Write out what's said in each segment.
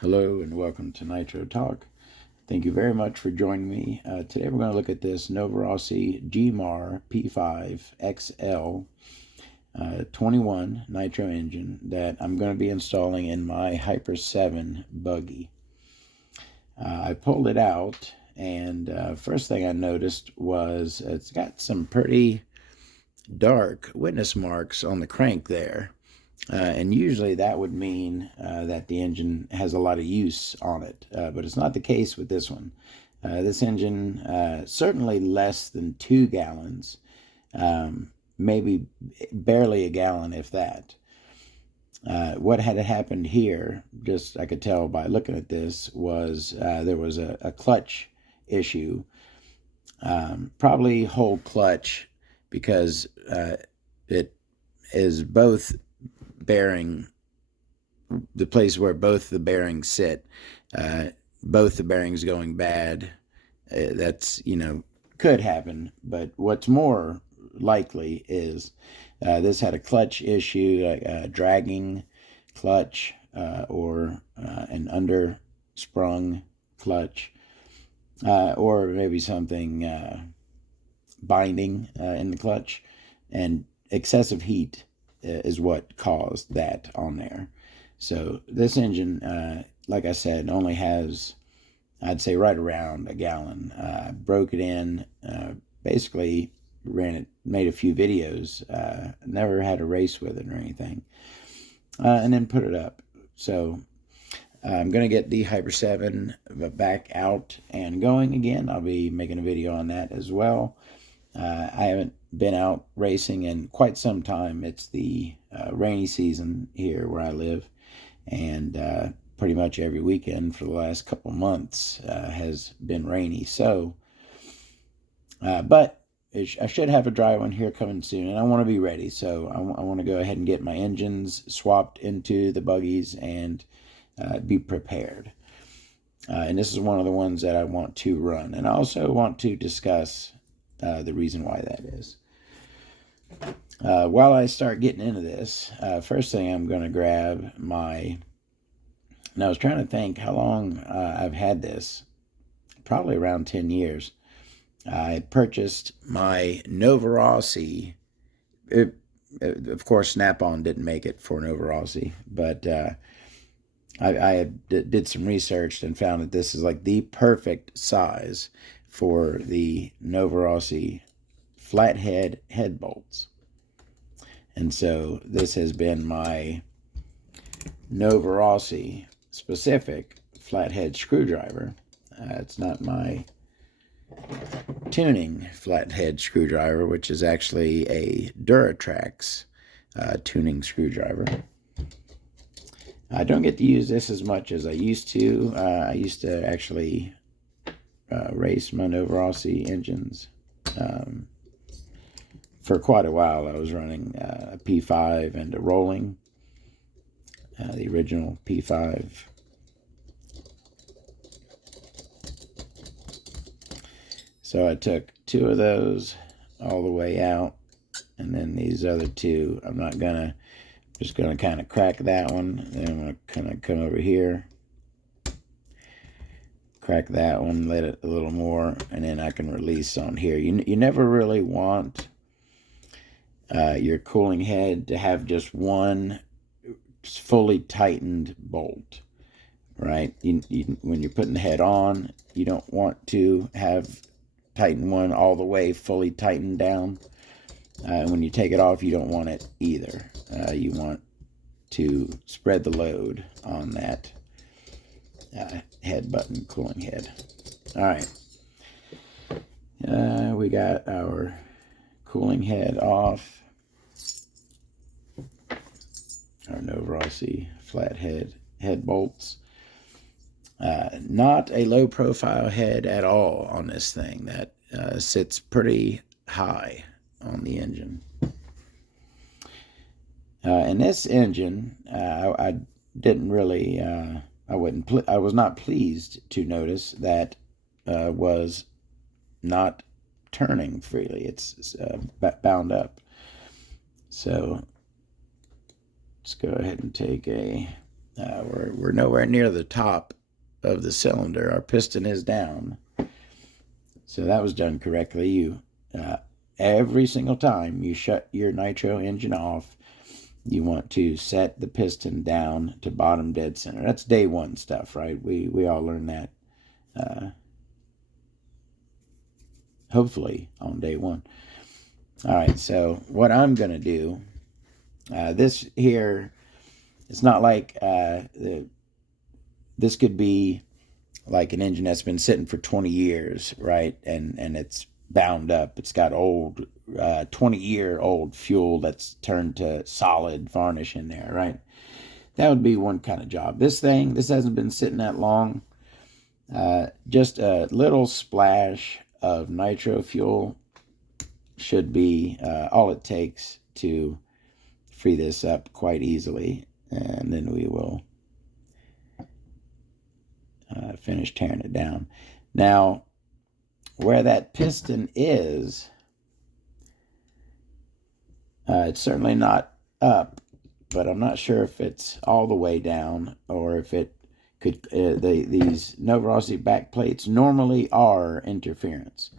Hello and welcome to Nitro Talk. Thank you very much for joining me. Today we're going to look at this Novarossi Gimar P5 XL 21 Nitro engine that I'm going to be installing in my Hyper 7 buggy. I pulled it out, and first thing I noticed was it's got some pretty dark witness marks on the crank there. And usually that would mean that the engine has a lot of use on it, but it's not the case with this one. This engine, certainly less than 2 gallons, maybe barely a gallon, if that. What had happened here, just I could tell by looking at this, was there was a clutch issue, probably whole clutch, because it is both bearing, the place where both the bearings sit, both the bearings going bad. That's, could happen, but what's more likely is this had a clutch issue, a dragging clutch, or an undersprung clutch, or maybe something binding in the clutch, and excessive heat is what caused that on there. So this engine, like I said, only has, I'd say, right around a gallon. Broke it in, basically ran it, made a few videos, never had a race with it or anything, and then put it up. So I'm going to get the Hyper 7 back out and going again. I'll be making a video on that as well. I haven't been out racing in quite some time. It's the rainy season here where I live, and pretty much every weekend for the last couple months has been rainy. So, but I should have a dry one here coming soon, and I want to be ready. So I want to go ahead and get my engines swapped into the buggies and be prepared. And this is one of the ones that I want to run. And I also want to discuss the reason why that is. While I start getting into this, first thing I'm going to grab and I was trying to think how long I've had this, probably around 10 years. I purchased my Novarossi, of course Snap-on didn't make it for Novarossi, but I did some research and found that this is like the perfect size for the Novarossi flathead head bolts. And so this has been my Novarossi specific flathead screwdriver. It's not my tuning flathead screwdriver, which is actually a Duratrax tuning screwdriver. I don't get to use this as much as I used to. I used to actually race my Novarossi engines. For quite a while, I was running a P5 and a rolling, the original P5. So I took 2 of those all the way out, and then these other 2, just gonna kind of crack that one, then I'm gonna kind of come over here, crack that one, let it a little more, and then I can release on here. You never really want your cooling head to have just one fully tightened bolt, right? When you're putting the head on, you don't want to have tighten one all the way fully tightened down. And when you take it off, you don't want it either. You want to spread the load on that head button, cooling head. All right. We got our cooling head off. Our Novarossi flathead head bolts. Not a low profile head at all on this thing. That sits pretty high on the engine. And this engine, I didn't really, I was not pleased to notice that was not turning freely. It's bound up. So let's go ahead and take a We're nowhere near the top of the cylinder. Our piston is down. So that was done correctly. You every single time you shut your nitro engine off, you want to set the piston down to bottom dead center. That's day one stuff, right? We all learned that, hopefully, on day one. All right, so what I'm going to do, this here, it's not like this could be like an engine that's been sitting for 20 years, right? And it's bound up. It's got old, 20-year-old fuel that's turned to solid varnish in there, right? That would be one kind of job. This hasn't been sitting that long. Just a little splash of nitro fuel should be all it takes to free this up quite easily. And then we will finish tearing it down. Now, where that piston is, it's certainly not up, but I'm not sure if it's all the way down or if it could. These Novarossi back plates normally are interference,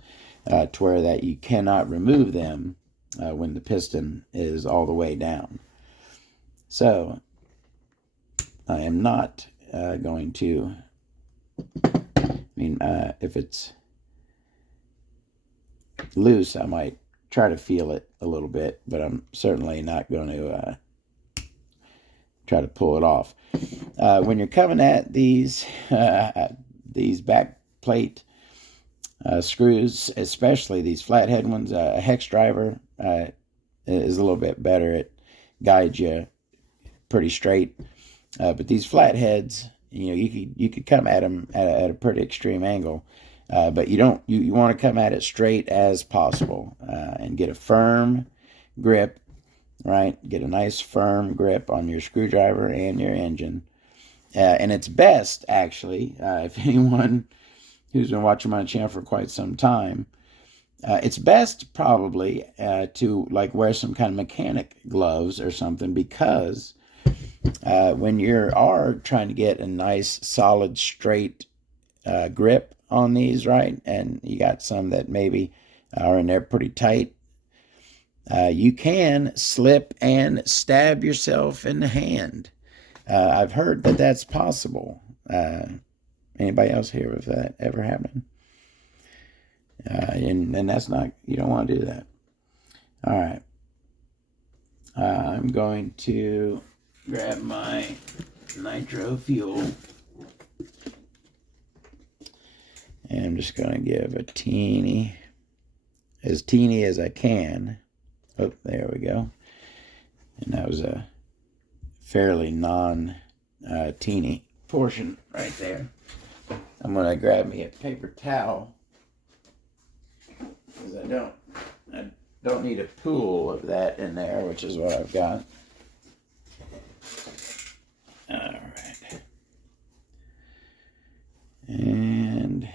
to where that you cannot remove them when the piston is all the way down. So I am not going to. If it's loose, I might try to feel it a little bit, but I'm certainly not going to try to pull it off. When you're coming at these back plate screws, especially these flathead ones, a hex driver is a little bit better. It guides you pretty straight. But these flatheads, you could come at them at a pretty extreme angle, but you want to come at it straight as possible and get a firm grip, right? Get a nice firm grip on your screwdriver and your engine. And it's best, actually, if anyone who's been watching my channel for quite some time, it's best probably to like wear some kind of mechanic gloves or something, because when you are trying to get a nice, solid, straight grip on these, right, and you got some that maybe are in there pretty tight, you can slip and stab yourself in the hand. I've heard that that's possible. Anybody else hear of that ever happening? And that's not, you don't want to do that. All right. I'm going to grab my nitro fuel, and I'm just going to give a teeny as I can. Oh, there we go. And that was a fairly non-teeny portion right there. I'm going to grab me a paper towel, because I don't need a pool of that in there, which is what I've got. All right. And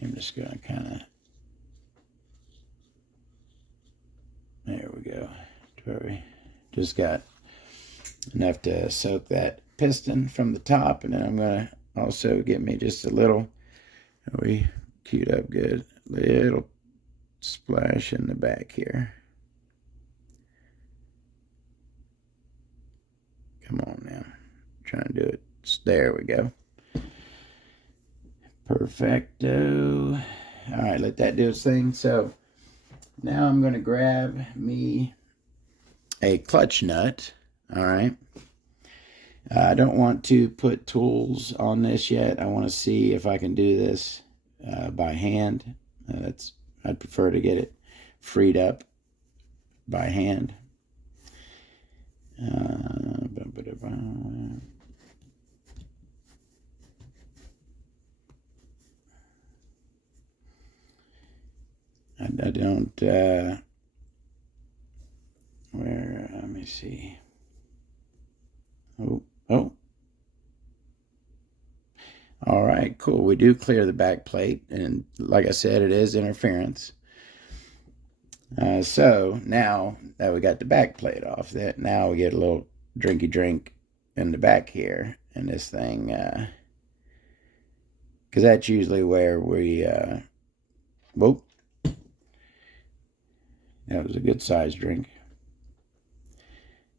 I'm just going to kind of, there we go. We just got enough to soak that piston from the top, and then I'm going to also get me just a little, we queued up good, little splash in the back here. Come on now. I'm trying to do it. There we go. Perfecto. All right, let that do its thing. So now I'm going to grab me a clutch nut. All right. I don't want to put tools on this yet. I want to see if I can do this by hand. I'd prefer to get it freed up by hand. I don't, let me see. Oh. All right, cool. We do clear the back plate, and like I said, it is interference. So now that we got the back plate off, now we get a little drinky drink in the back here in this thing, because that's usually where we, whoop, that was a good size drink.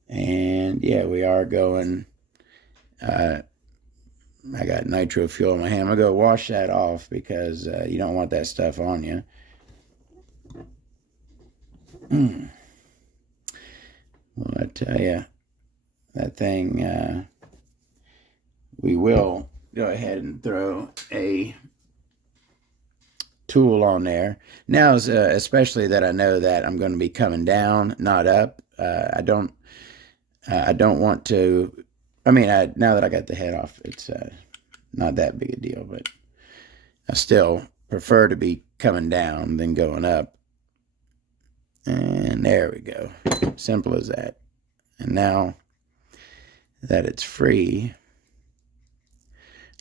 And yeah, we are going, I got nitro fuel in my hand. I'm going to go wash that off because you don't want that stuff on you. Well, I tell you, that thing, we will go ahead and throw a tool on there. Now, especially that I know that I'm going to be coming down, not up. I don't want to, I mean, now that I got the head off, it's not that big a deal, but I still prefer to be coming down than going up. And there we go. Simple as that. And now that it's free,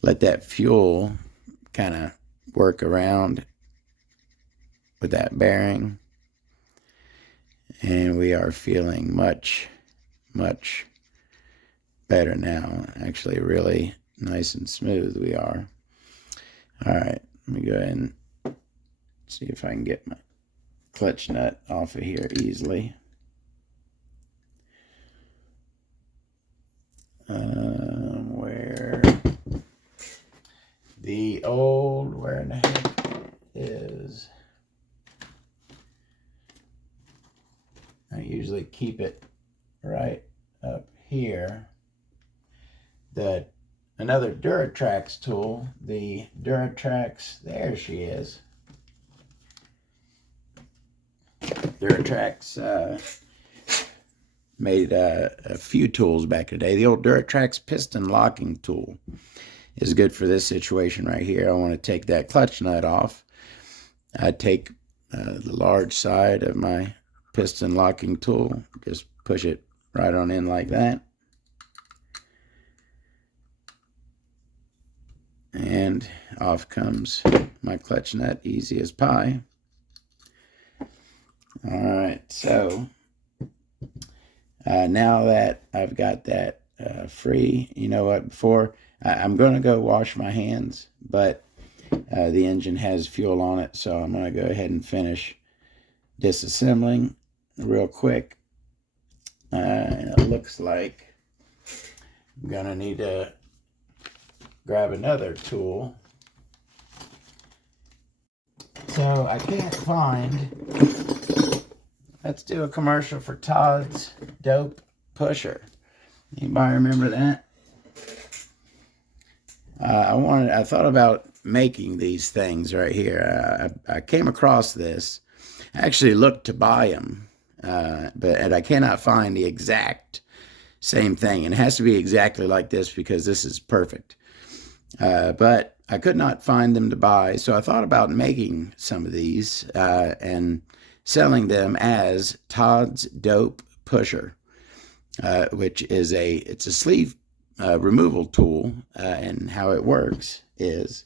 let that fuel kind of work around with that bearing. And we are feeling much, much better now. Actually, really nice and smooth we are. All right, let me go ahead and see if I can get my clutch nut off of here easily. Where in the heck is, I usually keep it right up here. Another Duratrax tool, the Duratrax, there she is. Duratrax made a few tools back in the day. The old Duratrax piston locking tool is good for this situation right here. I want to take that clutch nut off. I take the large side of my piston locking tool, just push it right on in like that. And off comes my clutch nut, easy as pie. All right, so now that I've got that free, you know what, before, I'm going to go wash my hands, but the engine has fuel on it, so I'm going to go ahead and finish disassembling real quick. It looks like I'm going to need to grab another tool. So I can't find, let's do a commercial for Todd's Dope Pusher. Anybody remember that? I thought about making these things right here. I came across this. I actually looked to buy them, but I cannot find the exact same thing. And it has to be exactly like this because this is perfect. But I could not find them to buy, so I thought about making some of these and selling them as Todd's Dope Pusher, which is it's a sleeve removal tool, and how it works is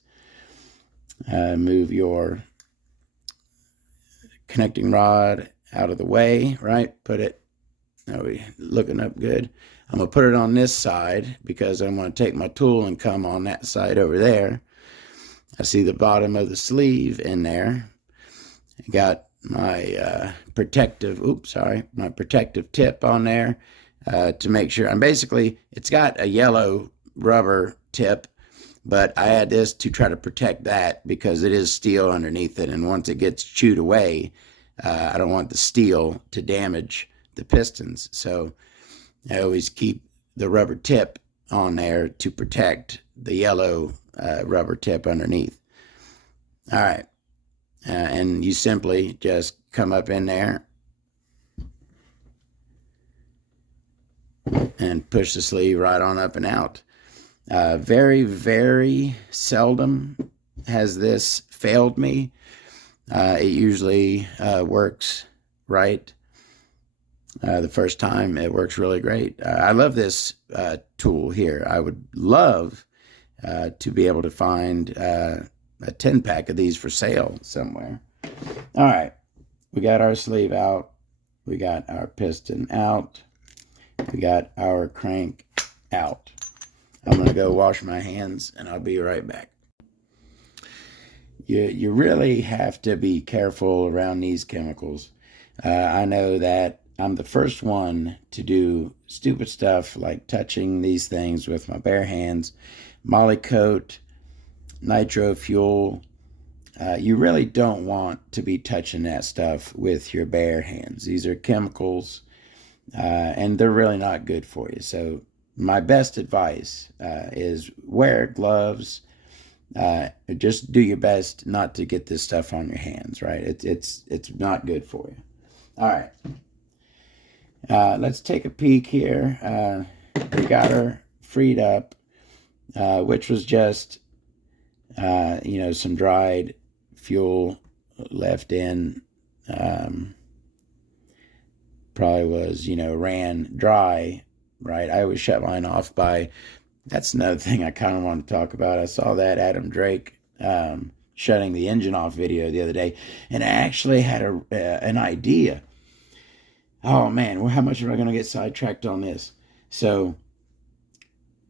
move your connecting rod out of the way, right? Put it, looking up good. I'm going to put it on this side because I'm going to take my tool and come on that side over there. I see the bottom of the sleeve in there. I got my protective tip on there to make sure. And basically, it's got a yellow rubber tip, but I add this to try to protect that because it is steel underneath it. And once it gets chewed away, I don't want the steel to damage the pistons. So I always keep the rubber tip on there to protect the yellow rubber tip underneath. All right. And you simply just come up in there and push the sleeve right on up and out. Very, very seldom has this failed me. It usually works right. The first time it works really great. I love this tool here. I would love to be able to find a 10-pack of these for sale somewhere. All right, we got our sleeve out. We got our piston out. we got our crank out. I'm going to go wash my hands, and I'll be right back. You really have to be careful around these chemicals. I know that I'm the first one to do stupid stuff like touching these things with my bare hands. Molly coat, nitro fuel. You really don't want to be touching that stuff with your bare hands. These are chemicals, and they're really not good for you. So my best advice is wear gloves. Just do your best not to get this stuff on your hands, right? It's not good for you. All right. Let's take a peek here. We got her freed up, which was just, some dried fuel left in. Probably was, ran dry, right? I always shut mine off by, that's another thing I kind of want to talk about. I saw that Adam Drake shutting the engine off video the other day, and I actually had an idea. Oh man, how much am I going to get sidetracked on this? So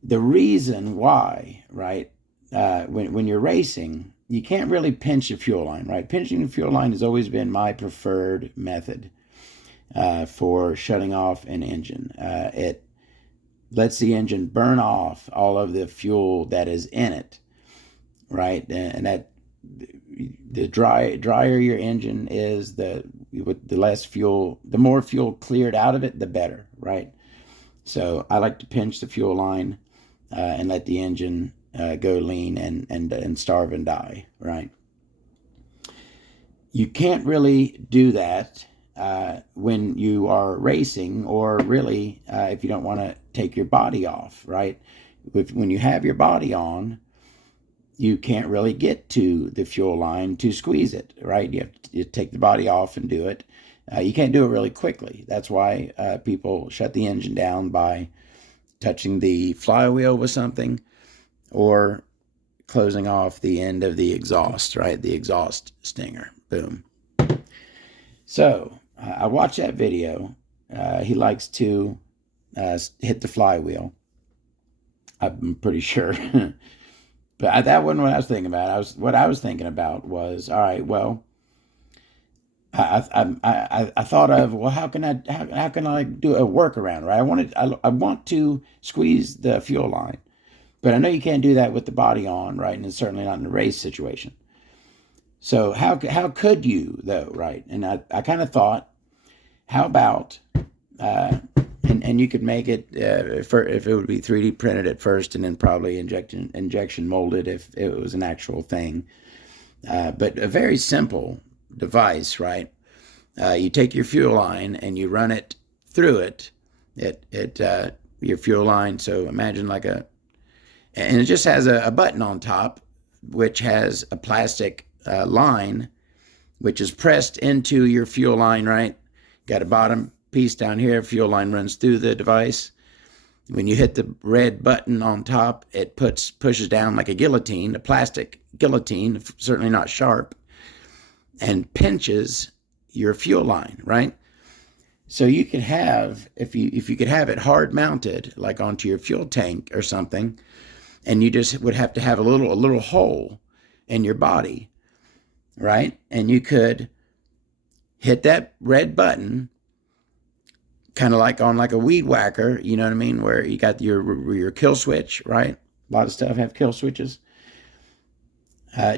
the reason why, right, when you're racing, you can't really pinch the fuel line, right? Pinching the fuel line has always been my preferred method for shutting off an engine. It lets the engine burn off all of the fuel that is in it, right? And that the drier your engine is, the less fuel, the more fuel cleared out of it, the better, right? So I like to pinch the fuel line and let the engine go lean and starve and die, right? You can't really do that when you are racing, or really if you don't want to take your body off, right? When you have your body on, you can't really get to the fuel line to squeeze it, right? You have to take the body off and do it. You can't do it really quickly. That's why people shut the engine down by touching the flywheel with something, or closing off the end of the exhaust, right? The exhaust stinger. Boom. So I watched that video. He likes to hit the flywheel, I'm pretty sure. But that wasn't what I was thinking about. What I was thinking about was, all right, well, I thought of, well, how can I do a workaround, right? I want to squeeze the fuel line, but I know you can't do that with the body on, right? And it's certainly not in a race situation. So how could you though, right? And I kind of thought, how about and you could make it if it would be 3D printed at first, and then probably injection molded if it was an actual thing. But a very simple device, right? You take your fuel line and you run it through it. Your fuel line. So imagine and it just has a button on top, which has a plastic line, which is pressed into your fuel line, right? Got a bottom piece down here, fuel line runs through the device. When you hit the red button on top, it pushes down like a guillotine, a plastic guillotine, certainly not sharp, and pinches your fuel line, right? So you could have, if you could have it hard mounted, like onto your fuel tank or something, and you just would have to have a little hole in your body, right? And you could hit that red button, kind of like on like a weed whacker, you know what I mean? Where you got your kill switch, right? A lot of stuff have kill switches.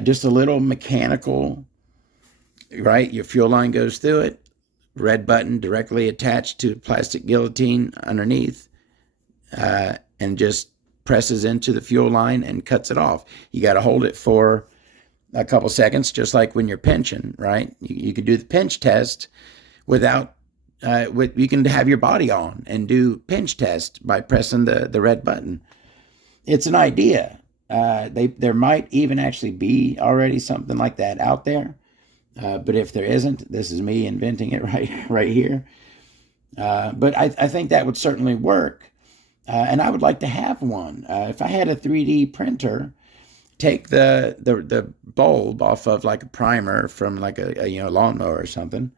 Just a little mechanical, right? Your fuel line goes through it. Red button directly attached to plastic guillotine underneath, and just presses into the fuel line and cuts it off. You got to hold it for a couple seconds, just like when you're pinching, right? You could do the pinch test without, you can have your body on and do pinch test by pressing the red button. It's an idea. There might even actually be already something like that out there. But if there isn't, this is me inventing it right here. But I think that would certainly work. And I would like to have one. If I had a 3D printer, take the bulb off of like a primer from like a lawnmower or something,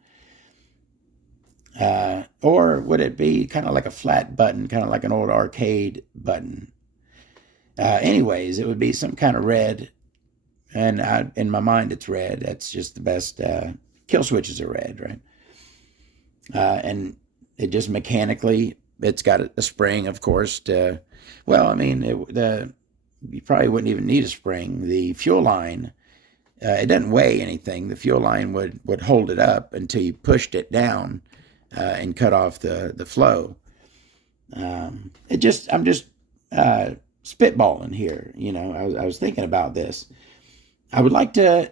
Or would it be kind of like a flat button, kind of like an old arcade button? Anyways, it would be some kind of red, and in my mind, it's red. That's just the best. Kill switches are red, right? And it just mechanically, it's got a spring, of course. Well, I mean, you probably wouldn't even need a spring. The fuel line, it doesn't weigh anything. The fuel line would hold it up until you pushed it down and cut off the flow. I'm just spitballing here. I was thinking about this. I would like to.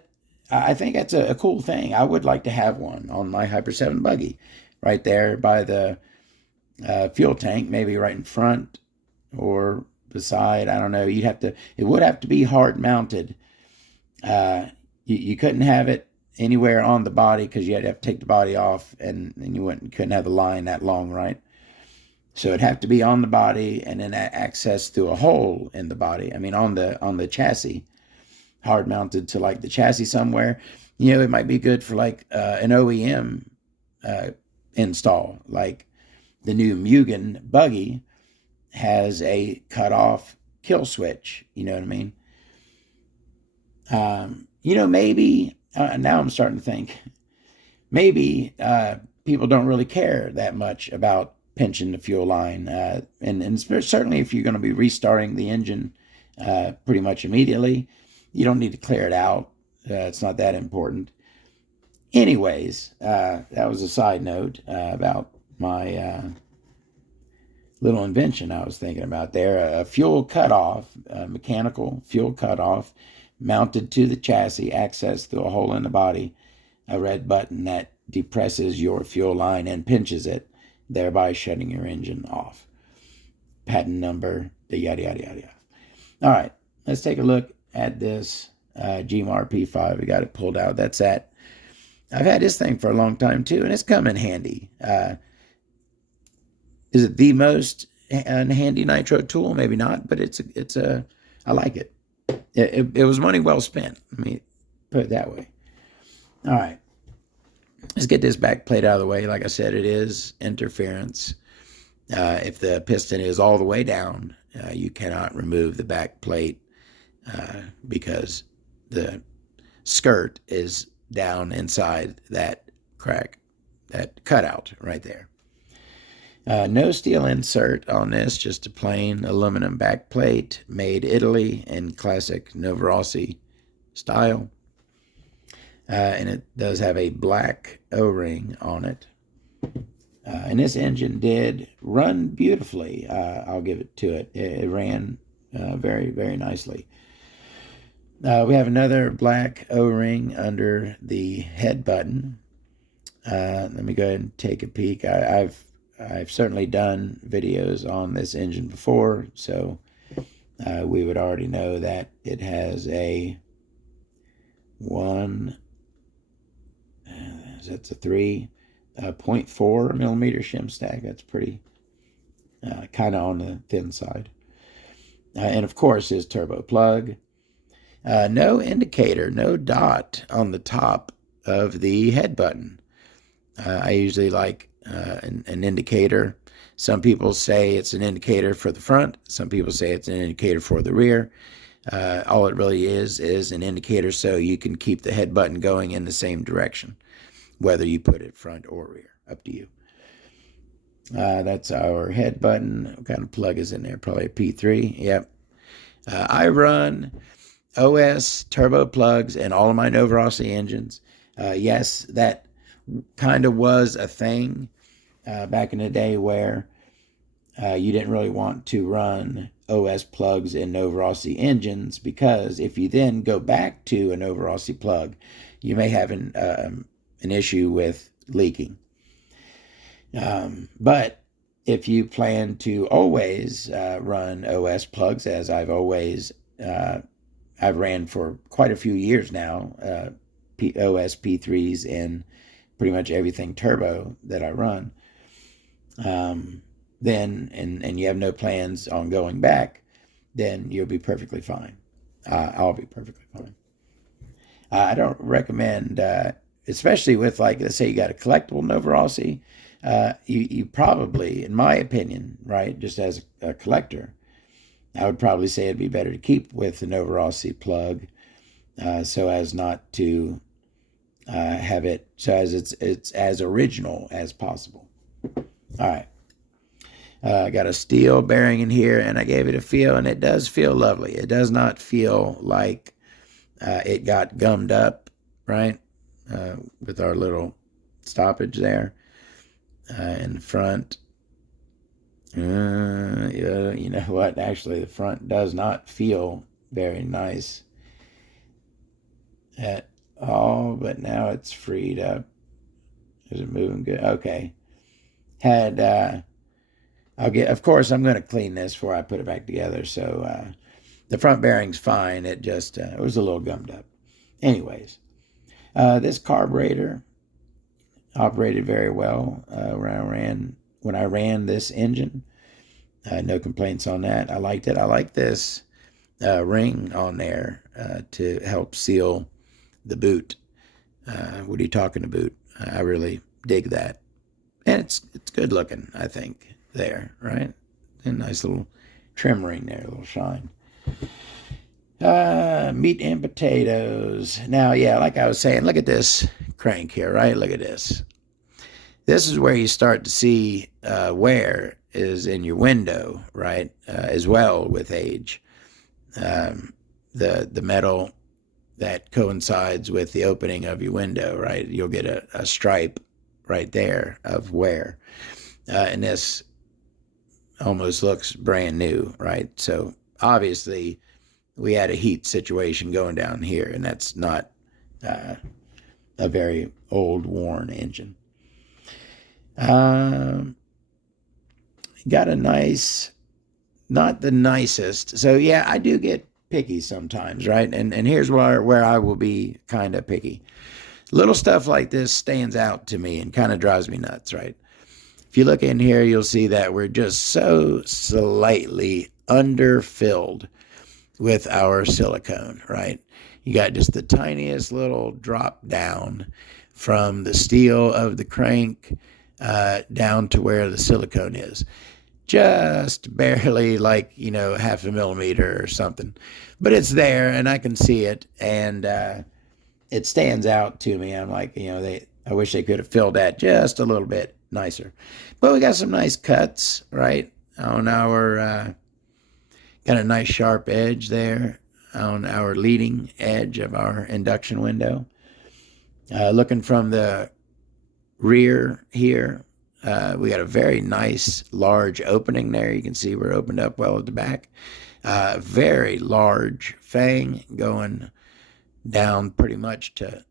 I think that's a cool thing. I would like to have one on my Hyper 7 buggy, right there by the fuel tank, maybe right in front or beside. I don't know. It would have to be hard mounted. You couldn't have it anywhere on the body because you had to have to take the body off, and couldn't have the line that long, right? So it'd have to be on the body and then access through a hole in the body. I mean, on the chassis, hard mounted to like the chassis somewhere. It might be good for like an OEM install, like the new Mugen buggy has a cutoff kill switch. You know what I mean? Maybe now I'm starting to think maybe people don't really care that much about pinching the fuel line, and certainly if you're going to be restarting the engine pretty much immediately, you don't need to clear it out. It's not that important. Anyways, that was a side note about my little invention I was thinking about there. A fuel cutoff, a mechanical fuel cutoff, mounted to the chassis, access through a hole in the body, a red button that depresses your fuel line and pinches it, thereby shutting your engine off. Patent number, the yada, yada, yada, yada. All right, let's take a look at this Gimar P5. We got it pulled out. That's that. I've had this thing for a long time too, and it's come in handy. Is it the most handy nitro tool? Maybe not, but I like it. It was money well spent. Let me put it that way. All right. Let's get this back plate out of the way. Like I said, it is interference. If the piston is all the way down, you cannot remove the back plate because the skirt is down inside that crack, that cutout right there. No steel insert on this, just a plain aluminum back plate, made Italy in classic Novarossi style. And it does have a black O-ring on it. And this engine did run beautifully. I'll give it to it. It ran very, very nicely. We have another black O-ring under the head button. Let me go ahead and take a peek. I've certainly done videos on this engine before, so we would already know that it has a 3.4 millimeter shim stack. That's pretty kind of on the thin side. And of course, his turbo plug. No indicator, no dot on the top of the head button. I usually like an indicator. Some people say it's an indicator for the front. Some people say it's an indicator for the rear. All it really is an indicator so you can keep the head button going in the same direction, whether you put it front or rear. Up to you. That's our head button. What kind of plug is in there? Probably a P3. Yep. I run OS turbo plugs in all of my Novarossi engines. Yes, that kind of was a thing back in the day where you didn't really want to run OS plugs in Novarossi engines, because if you then go back to a Novarossi plug, you may have an issue with leaking. But if you plan to always run OS plugs, as I've ran for quite a few years now, OS P3s in pretty much everything turbo that I run, then and you have no plans on going back, then you'll be perfectly fine. I'll be perfectly fine. I don't recommend, especially with, like, let's say you got a collectible Novarossi, You probably, in my opinion, right, just as a collector, I would probably say it'd be better to keep with the Novarossi plug, so as not to have it so as it's as original as possible. All right. I got a steel bearing in here, and I gave it a feel, and it does feel lovely. It does not feel like it got gummed up, right, with our little stoppage there in the front. Yeah, you know what? Actually, the front does not feel very nice at all, but now it's freed up. Is it moving good? Okay. Of course, I'm going to clean this before I put it back together. So the front bearing's fine. It just, it was a little gummed up. Anyways, this carburetor operated very well when I ran this engine. No complaints on that. I liked it. I like this ring on there to help seal the boot. What are you talking to boot? I really dig that. And it's good looking, I think, there, right? A nice little trim ring there, a little shine. Meat and potatoes. Now, yeah, like I was saying, look at this crank here, right? Look at this. This is where you start to see wear is in your window, right? As well with age. The metal that coincides with the opening of your window, right? You'll get a stripe right there of wear. And this almost looks brand new, right? So obviously we had a heat situation going down here, and that's not a very old, worn engine. Got a nice, not the nicest. So yeah, I do get picky sometimes, right? And here's where I will be kind of picky. Little stuff like this stands out to me and kind of drives me nuts, right? If you look in here, you'll see that we're just so slightly underfilled with our silicone, right? You got just the tiniest little drop down from the steel of the crank down to where the silicone is. Just barely, like, half a millimeter or something. But it's there, and I can see it, and it stands out to me. I'm like, I wish they could have filled that just a little bit nicer. But we got some nice cuts, right, on our, got a nice sharp edge there on our leading edge of our induction window. Looking from the rear here, we got a very nice large opening there. You can see we're opened up well at the back. Very large fang going down pretty much to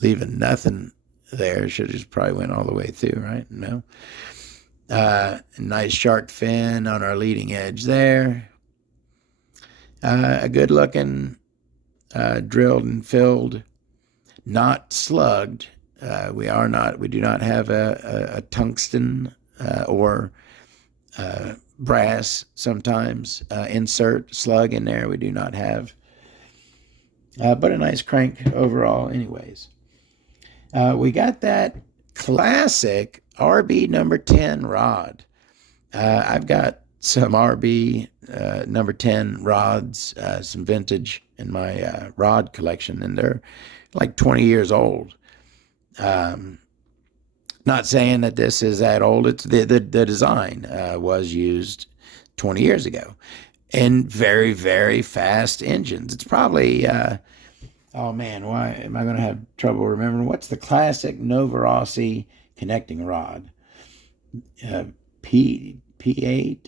leaving nothing there. Should have just probably went all the way through, right? No. Nice shark fin on our leading edge there. A good looking drilled and filled, not slugged. We do not have a tungsten or brass sometimes insert slug in there. We do not have, but a nice crank overall anyways. We got that classic RB number 10 rod. I've got some RB number 10 rods, some vintage in my rod collection, and they're like 20 years old. Not saying that this is that old. It's the design was used 20 years ago in very, very fast engines. It's probably, oh man, why am I going to have trouble remembering? What's the classic Novarossi connecting rod? P8?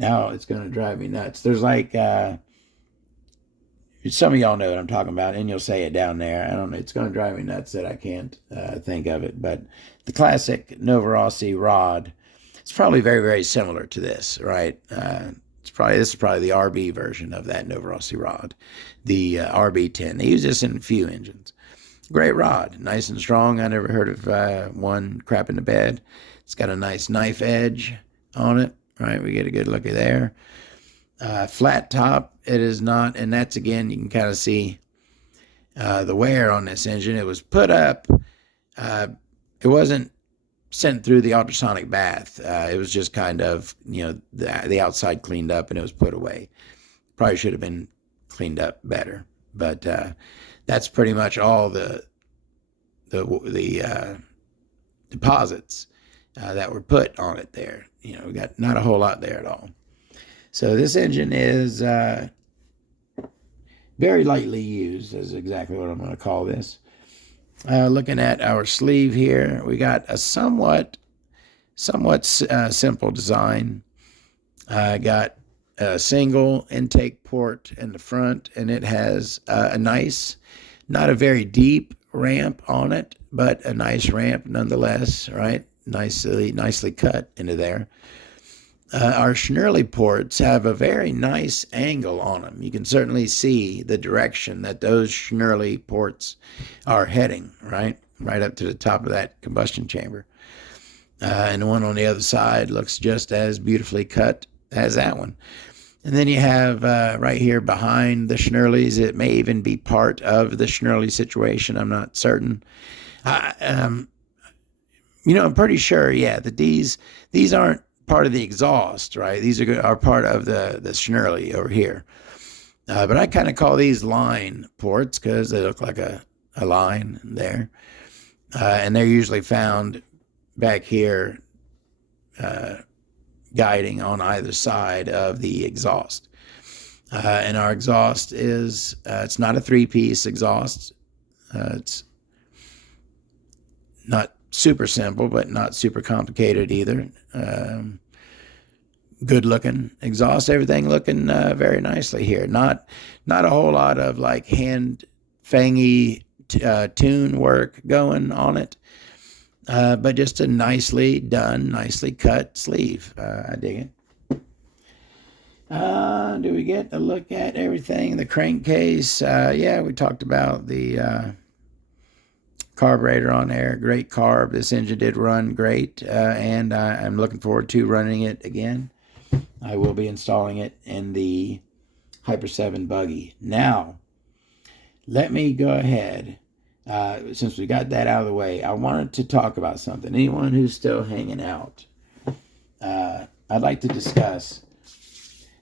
Now it's going to drive me nuts. There's like, some of y'all know what I'm talking about, and you'll say it down there. I don't know. It's going to drive me nuts that I can't think of it. But the classic Novarossi rod, it's probably very, very similar to this, right? This is probably the RB version of that Novarossi rod, the RB10. They use this in a few engines. Great rod, nice and strong. I never heard of one crap in the bed. It's got a nice knife edge on it, right? We get a good look at there. Flat top, it is not, and that's, again, you can kind of see the wear on this engine. It was put up It wasn't sent through the ultrasonic bath. It was just kind of, the outside cleaned up and it was put away. Probably should have been cleaned up better, but that's pretty much all the deposits that were put on it there. We got not a whole lot there at all. So this engine is very lightly used, is exactly what I'm going to call this. Looking at our sleeve here, we got a somewhat simple design. Got a single intake port in the front, and it has a nice, not a very deep ramp on it, but a nice ramp nonetheless, right? Nicely cut into there. Our Schnurly ports have a very nice angle on them. You can certainly see the direction that those Schnurly ports are heading, right up to the top of that combustion chamber. And the one on the other side looks just as beautifully cut as that one. And then you have right here behind the Schnurlies, it may even be part of the Schnurly situation. I'm not certain. I'm pretty sure, that these aren't part of the exhaust, right? These are part of the Schnurly over here. But I kind of call these line ports because they look like a line there. And they're usually found back here guiding on either side of the exhaust. And our exhaust is, it's not a three-piece exhaust. It's not super simple, but not super complicated either. Good looking exhaust, everything looking very nicely here. Not a whole lot of like hand fangy tune work going on it, but just a nicely done, nicely cut sleeve. I dig it. Do we get a look at everything? The crankcase, we talked about the carburetor on there. Great carb. This engine did run great, and I'm looking forward to running it again. I will be installing it in the Hyper 7 buggy. Now, let me go ahead. Since we got that out of the way, I wanted to talk about something. Anyone who's still hanging out, I'd like to discuss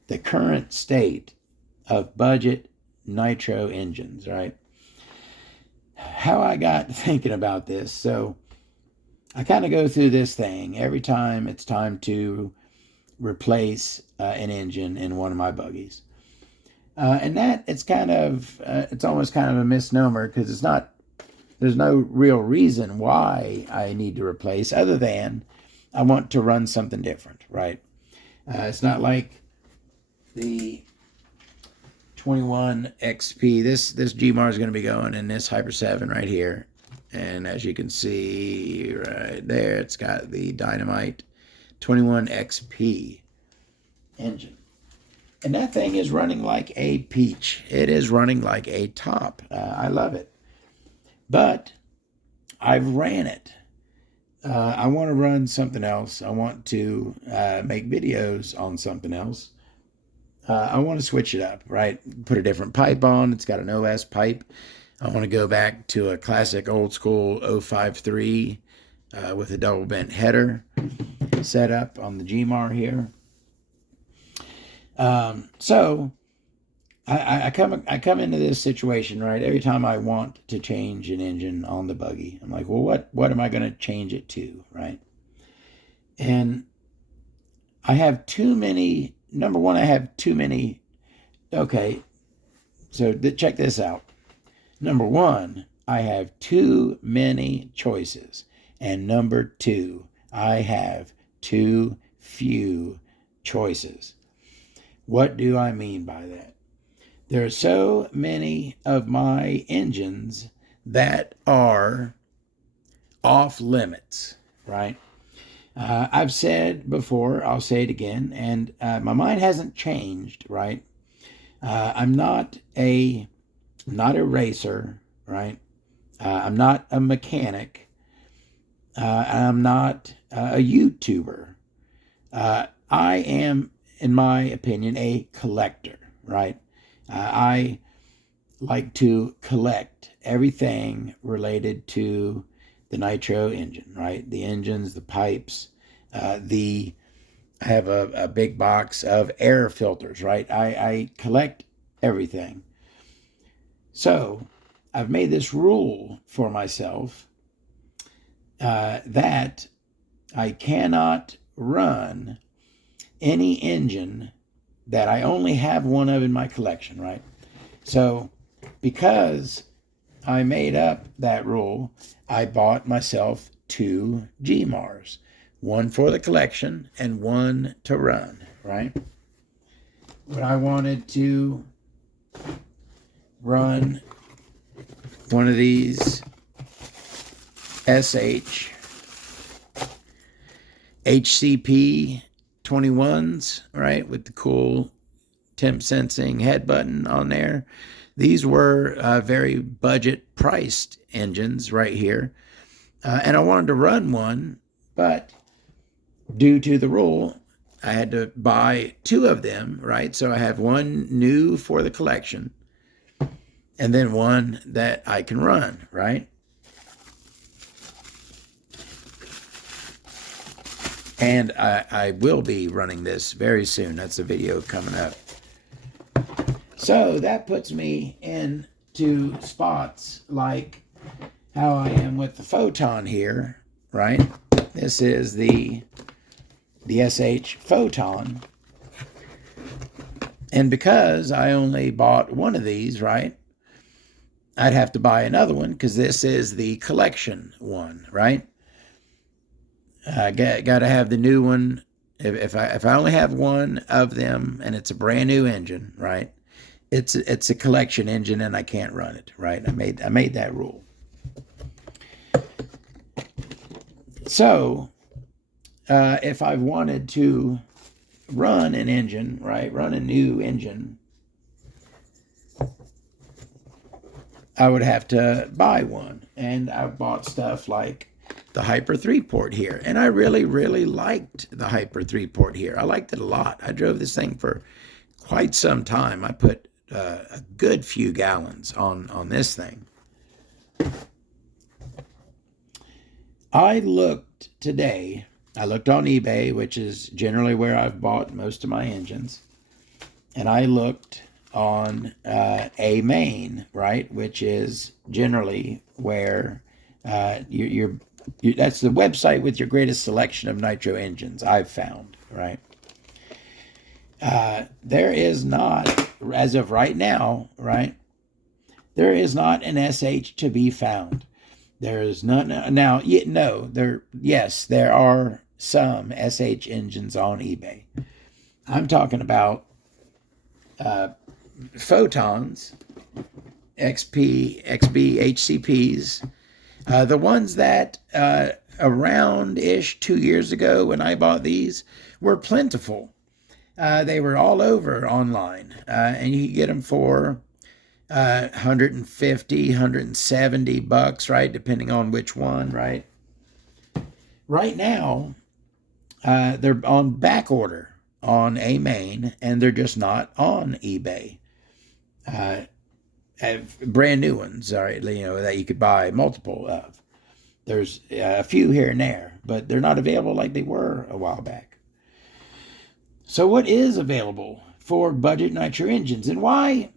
the current state of budget nitro engines, right? How I got thinking about this. So I kind of go through this thing every time it's time to replace an engine in one of my buggies. And that it's almost kind of a misnomer because there's no real reason why I need to replace other than I want to run something different, right? It's not like the 21 XP. This Gimar is going to be going in this Hyper 7 right here. And as you can see right there, it's got the Dynamite 21 XP engine. And that thing is running like a peach. It is running like a top. I love it. But I've ran it. I want to run something else. I want to make videos on something else. I want to switch it up, right? Put a different pipe on. It's got an OS pipe. I want to go back to a classic old school 053 with a double bent header set up on the Gimar here. So I come into this situation, right? Every time I want to change an engine on the buggy, I'm like, well, what am I going to change it to, right? And I have too many. Number one, I have too many. Okay, so check this out. Number one, I have too many choices. And number two, I have too few choices. What do I mean by that? There are so many of my engines that are off limits, right? I've said before, I'll say it again, and my mind hasn't changed, right? I'm not a racer, right? I'm not a mechanic. I'm not a YouTuber. I am, in my opinion, a collector, right? I like to collect everything related to the Nitro engine, right? The engines, the pipes, I have a big box of air filters, right? I collect everything. So I've made this rule for myself that I cannot run any engine that I only have one of in my collection, right? So because I made up that rule, I bought myself 2 Gmars, one for the collection and one to run, right? When I wanted to run one of these SH HCP 21s, right, with the cool temp sensing head button on there. These were very budget priced engines right here. And I wanted to run one, but due to the rule, I had to buy 2 of them, right? So I have one new for the collection and then one that I can run, right? And I will be running this very soon. That's a video coming up. So that puts me into spots like how I am with the Photon here, right? This is the SH Photon. And because I only bought one of these, right, I'd have to buy another one because this is the collection one, right? I got to have the new one. If I only have one of them and it's a brand new engine, right? It's a collection engine and I can't run it, right? I made that rule. So if I wanted to run an engine, right, run a new engine, I would have to buy one. And I bought stuff like the Hyper 3 port here. And I really, really liked the Hyper 3 port here. I liked it a lot. I drove this thing for quite some time. I put a good few gallons on this thing. I looked today, I looked on eBay, which is generally where I've bought most of my engines. And I looked on a main, right, which is generally where that's the website with your greatest selection of nitro engines, I've found, right? There is not, as of right now, right, there is not an SH to be found. There is none. Now, yes, there are some SH engines on eBay. I'm talking about Photons, XP, XB, HCPs, the ones that around-ish 2 years ago when I bought these were plentiful. They were all over online, and you could get them for $150, $170, right, depending on which one, right? Right now, they're on back order on a main, and they're just not on eBay. Brand new ones, right, that you could buy multiple of. There's a few here and there, but they're not available like they were a while back. So what is available for budget nitro engines, and why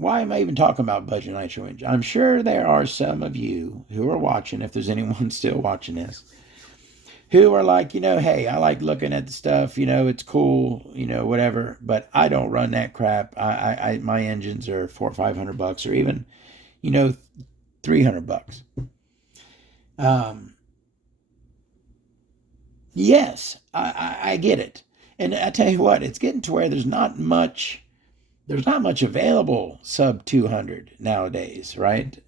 am I even talking about budget nitro engines? I'm sure there are some of you who are watching, if there's anyone still watching this, who are like, hey, I like looking at the stuff, it's cool, whatever, but I don't run that crap. My engines are $400 or $500 or even, $300. Yes, I get it. And I tell you what, it's getting to where there's not much available sub 200 nowadays, right?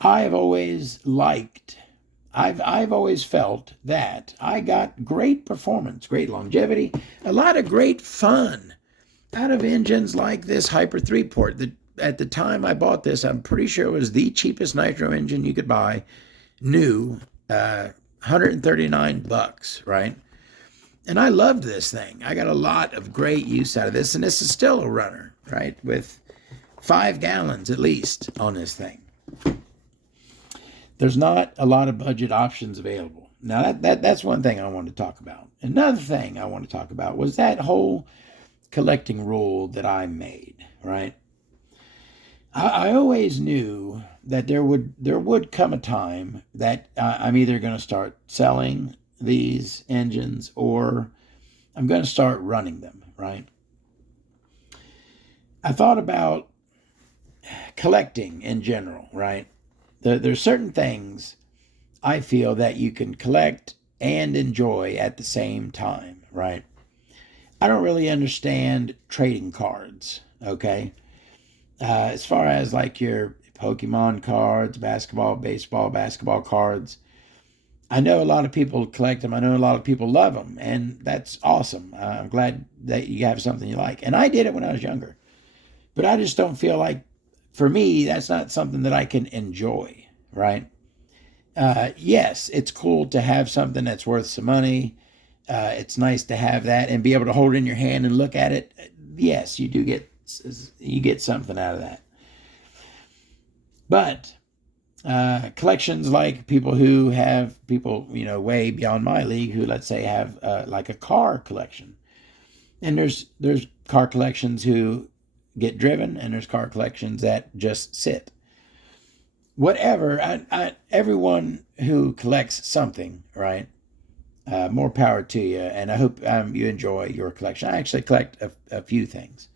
I've always felt that I got great performance, great longevity, a lot of great fun out of engines like this Hyper 3 port. At the time I bought this, I'm pretty sure it was the cheapest nitro engine you could buy, new, $139, right? And I loved this thing. I got a lot of great use out of this, and this is still a runner, right? With 5 gallons at least on this thing. there's not a lot of budget options available. Now, that's one thing I want to talk about. Another thing I want to talk about was that whole collecting rule that I made, right? I always knew that there would come a time that I'm either going to start selling these engines or I'm going to start running them, right? I thought about collecting in general, right? There's certain things I feel that you can collect and enjoy at the same time, right? I don't really understand trading cards, okay? As far as like your Pokemon cards, basketball, baseball, basketball cards, I know a lot of people collect them. I know a lot of people love them, and that's awesome. I'm glad that you have something you like. And I did it when I was younger, but I just don't feel like, for me, that's not something that I can enjoy, right? Yes, it's cool to have something that's worth some money. It's nice to have that and be able to hold it in your hand and look at it. Yes, you get something out of that. But collections like people, way beyond my league who, let's say, have like a car collection, and there's car collections who get driven, and there's car collections that just sit. Whatever, everyone who collects something, right? More power to you, and I hope you enjoy your collection. I actually collect a few things.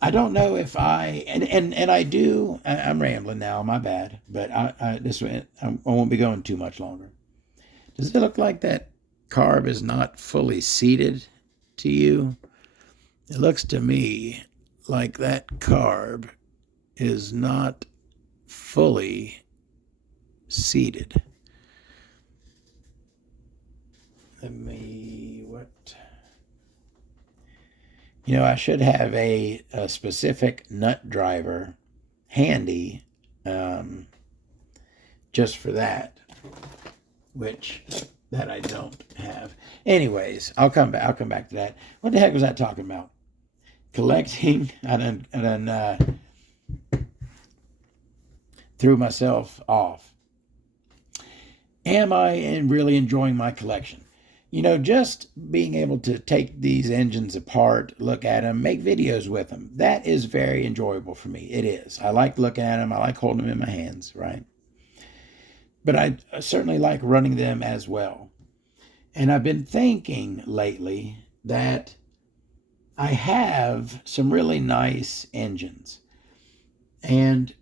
I don't know if and I do. I'm rambling now. My bad. But I won't be going too much longer. Does it look like that carb is not fully seated to you? It looks to me like that carb is not fully seated. I should have a specific nut driver handy just for that, which that I don't have. Anyways, I'll come back to that. What the heck was I talking about? Collecting. I done threw myself off. Am I really enjoying my collection? Just being able to take these engines apart, look at them, make videos with them, that is very enjoyable for me. It is. I like looking at them. I like holding them in my hands, right? But I certainly like running them as well. And I've been thinking lately that I have some really nice engines. And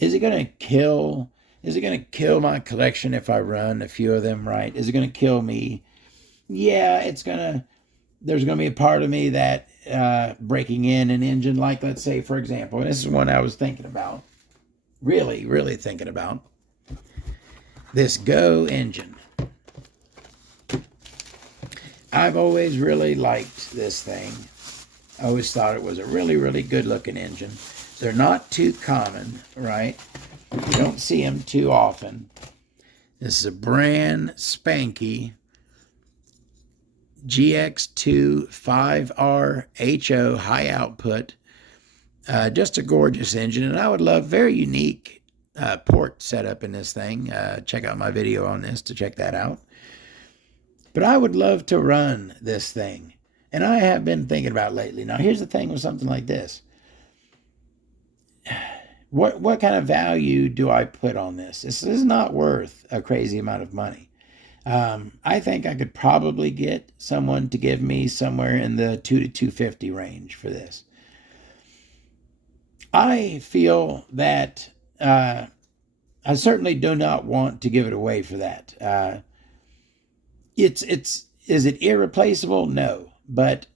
is it going to kill my collection if I run a few of them, right? Is it going to kill me? Yeah, there's going to be a part of me that breaking in an engine, like, let's say, for example, and this is one I was thinking about, really, really thinking about, this Go engine. I've always really liked this thing. I always thought it was a really, really good looking engine. They're not too common, right? You don't see them too often. This is a brand spanky GX2 5R high output. Just a gorgeous engine, and I would love very unique port setup in this thing. Check out my video on this to check that out. But I would love to run this thing, and I have been thinking about it lately. Now, here's the thing with something like this. What kind of value do I put on this? This is not worth a crazy amount of money. I think I could probably get someone to give me somewhere in the $200 to $250 range for this. I feel that I certainly do not want to give it away for that. Is it irreplaceable? No, but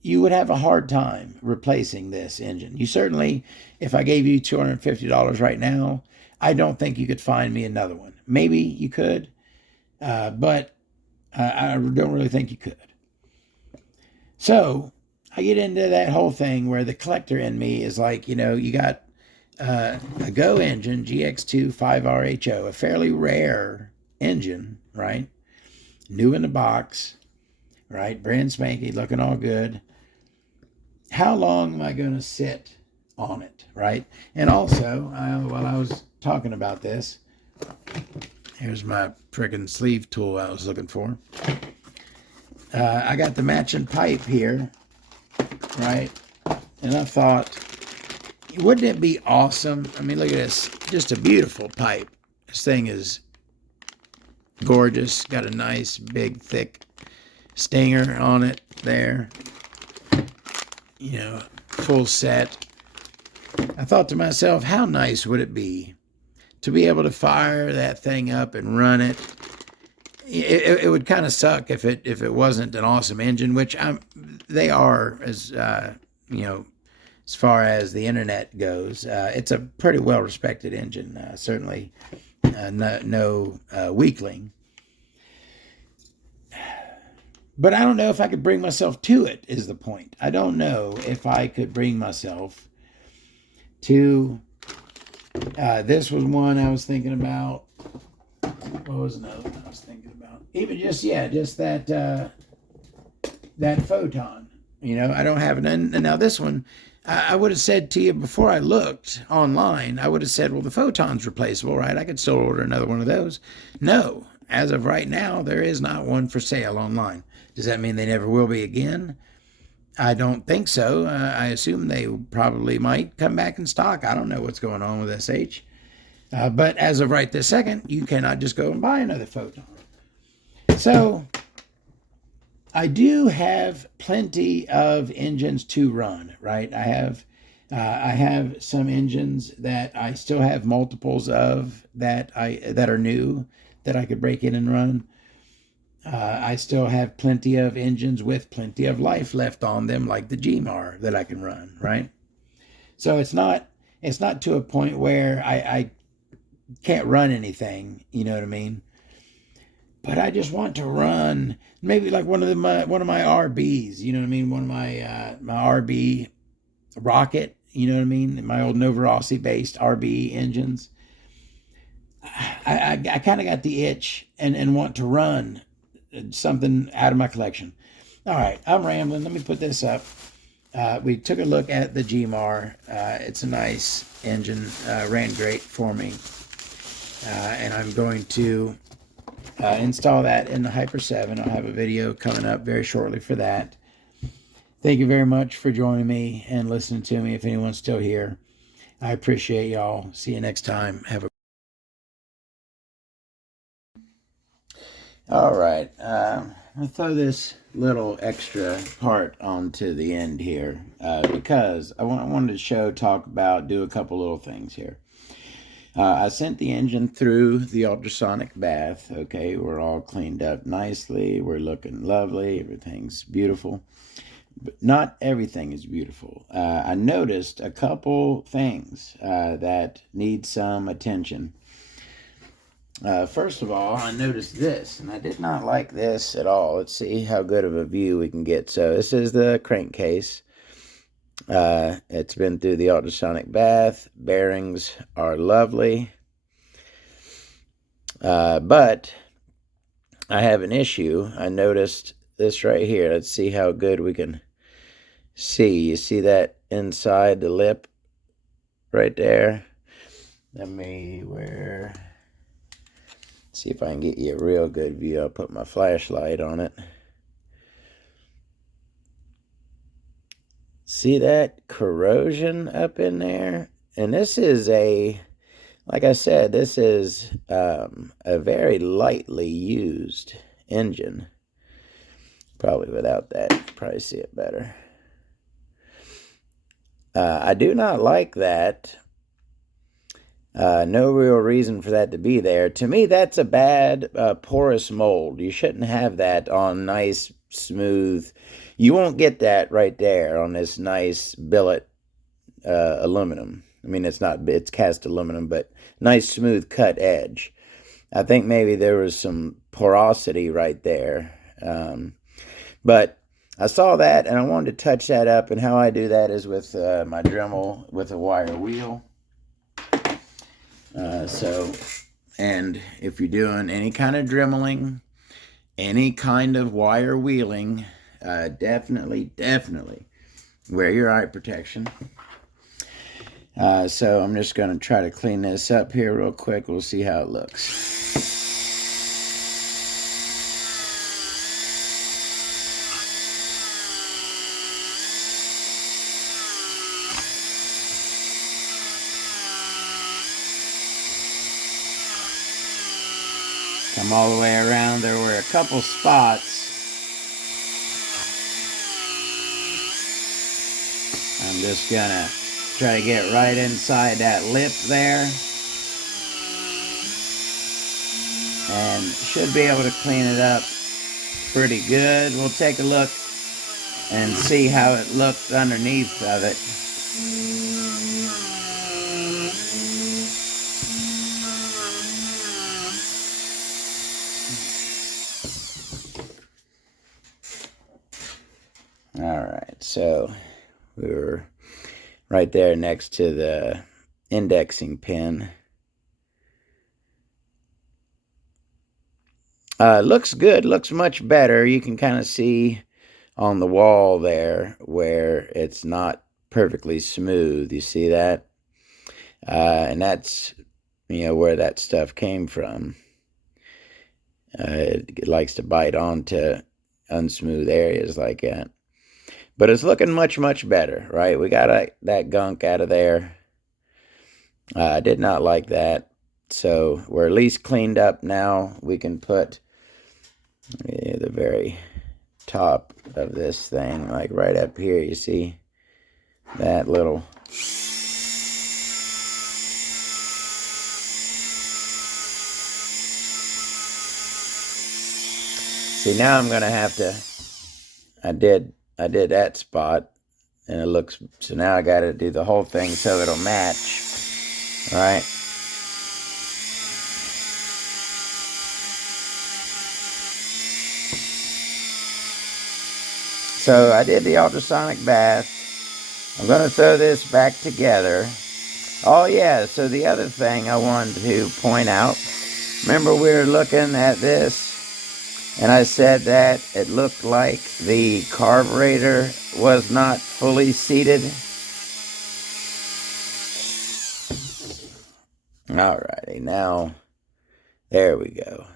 you would have a hard time replacing this engine. You certainly, if I gave you $250 right now, I don't think you could find me another one. Maybe you could, but I don't really think you could. So I get into that whole thing where the collector in me is like, you got a Go engine, GX2 5RHO, a fairly rare engine, right? New in the box, right? Brand spanky, looking all good. How long am I going to sit on it, right? And also, while I was talking about this, here's my friggin' sleeve tool I was looking for. I got the matching pipe here, right? And I thought, wouldn't it be awesome? I mean, look at this. Just a beautiful pipe. This thing is gorgeous. Got a nice, big, thick stinger on it there. You know, full set. I thought to myself, how nice would it be to be able to fire that thing up and run it? It would kind of suck if it wasn't an awesome engine, which they are, as you know, as far as the internet goes. It's a pretty well respected engine, certainly no weakling. But I don't know if I could bring myself to it, is the point. I don't know if I could bring myself to, this was one I was thinking about. What was another one I was thinking about? Even just that photon. You know, I don't have it. And now this one, I would have said to you before I looked online, I would have said, well, the photon's replaceable, right? I could still order another one of those. No, as of right now, there is not one for sale online. Does that mean they never will be again? I don't think so. I assume they probably might come back in stock. I don't know what's going on with SH. But as of right this second, you cannot just go and buy another photon. So I do have plenty of engines to run, right? I have some engines that I still have multiples of that are new that I could break in and run. I still have plenty of engines with plenty of life left on them, like the Gimar, that I can run, right? So it's not to a point where I can't run anything, you know what I mean? But I just want to run maybe like one of my RBs, you know what I mean? One of my RB rocket, you know what I mean? My old Novarossi based RB engines. I kind of got the itch and want to run something out of my collection. All right, I'm rambling. Let me put this up. We took a look at the Gimar. It's a nice engine, ran great for me. And I'm going to install that in the Hyper 7. I'll have a video coming up very shortly for that. Thank you very much for joining me and listening to me. If anyone's still here, I appreciate y'all. See you next time. All right. I'll throw this little extra part onto the end here because I wanted to talk about, do a couple little things here. I sent the engine through the ultrasonic bath. Okay, we're all cleaned up nicely. We're looking lovely. Everything's beautiful. But not everything is beautiful. I noticed a couple things that need some attention. First of all, I noticed this, and I did not like this at all. Let's see how good of a view we can get. So this is the crankcase. It's been through the ultrasonic bath. Bearings are lovely. But I have an issue. I noticed this right here. Let's see how good we can see. You see that inside the lip right there? See if I can get you a real good view. I'll put my flashlight on it. See that corrosion up in there? And this is like I said, this is a very lightly used engine. Probably without that, you probably see it better. I do not like that. No real reason for that to be there. To me, that's a bad porous mold. You shouldn't have that on nice, smooth. You won't get that right there on this nice billet aluminum. I mean, it's cast aluminum, but nice, smooth cut edge. I think maybe there was some porosity right there. But I saw that, and I wanted to touch that up, and how I do that is with my Dremel with a wire wheel. And if you're doing any kind of dremeling, any kind of wire wheeling, definitely wear your eye protection. So I'm just going to try to clean this up here real quick. We'll see how it looks. Come all the way around. There were a couple spots. I'm just gonna try to get right inside that lip there. And should be able to clean it up pretty good. We'll take a look and see how it looked underneath of it. Alright, so we were right there next to the indexing pin. Looks good, looks much better. You can kind of see on the wall there where it's not perfectly smooth. You see that? And that's, where that stuff came from. It likes to bite onto unsmooth areas like that. But it's looking much, much better, right? We got that gunk out of there. I did not like that. So we're at least cleaned up now. We can put the very top of this thing, like right up here, you see that little... See, now I'm going to have to... I did that spot, and it looks... So now I got to do the whole thing so it'll match, right? So I did the ultrasonic bath. I'm going to throw this back together. Oh yeah, so the other thing I wanted to point out, remember we were looking at this and I said that it looked like the carburetor was not fully seated. Alrighty, now there we go.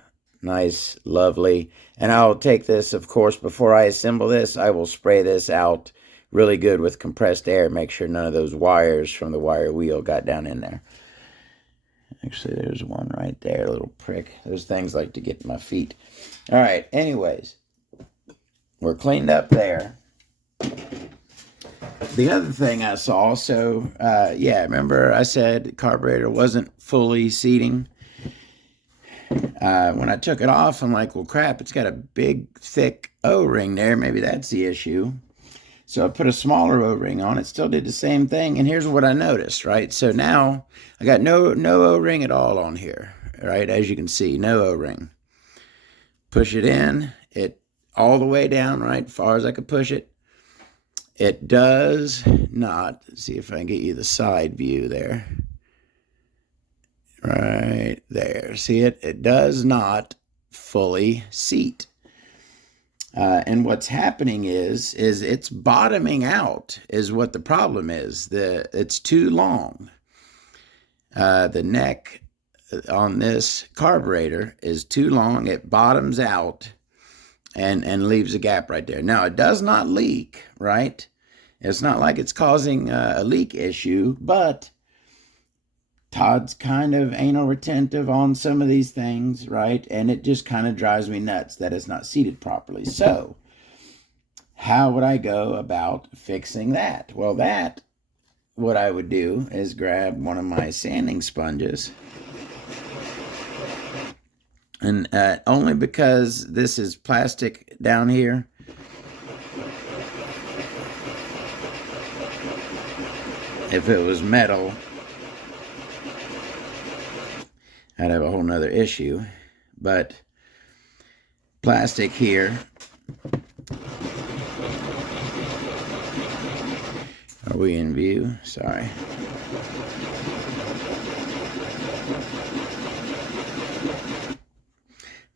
Nice, lovely. And I'll take this, of course, before I assemble this, I will spray this out really good with compressed air. Make sure none of those wires from the wire wheel got down in there. Actually, there's one right there, a little prick. Those things like to get my feet. All right, anyways, we're cleaned up there. The other thing I saw, so, remember I said the carburetor wasn't fully seating? When I took it off, I'm like, well, crap, it's got a big, thick O-ring there. Maybe that's the issue. So I put a smaller O-ring on. It still did the same thing. And here's what I noticed, right? So now I got no O-ring at all on here, right? As you can see, no O-ring. Push it in, it all the way down, right? As far as I could push it. It does not, let's see if I can get you the side view there. Right there. See it? It does not fully seat. And what's happening is it's bottoming out is what the problem is. It's too long. The neck on this carburetor is too long. It bottoms out and leaves a gap right there. Now, it does not leak, right? It's not like it's causing a leak issue, but Todd's kind of anal retentive on some of these things, right? And it just kind of drives me nuts that it's not seated properly. So, how would I go about fixing that? Well, what I would do is grab one of my sanding sponges. And only because this is plastic down here. If it was metal, I'd have a whole nother issue, but plastic here. Are we in view? Sorry.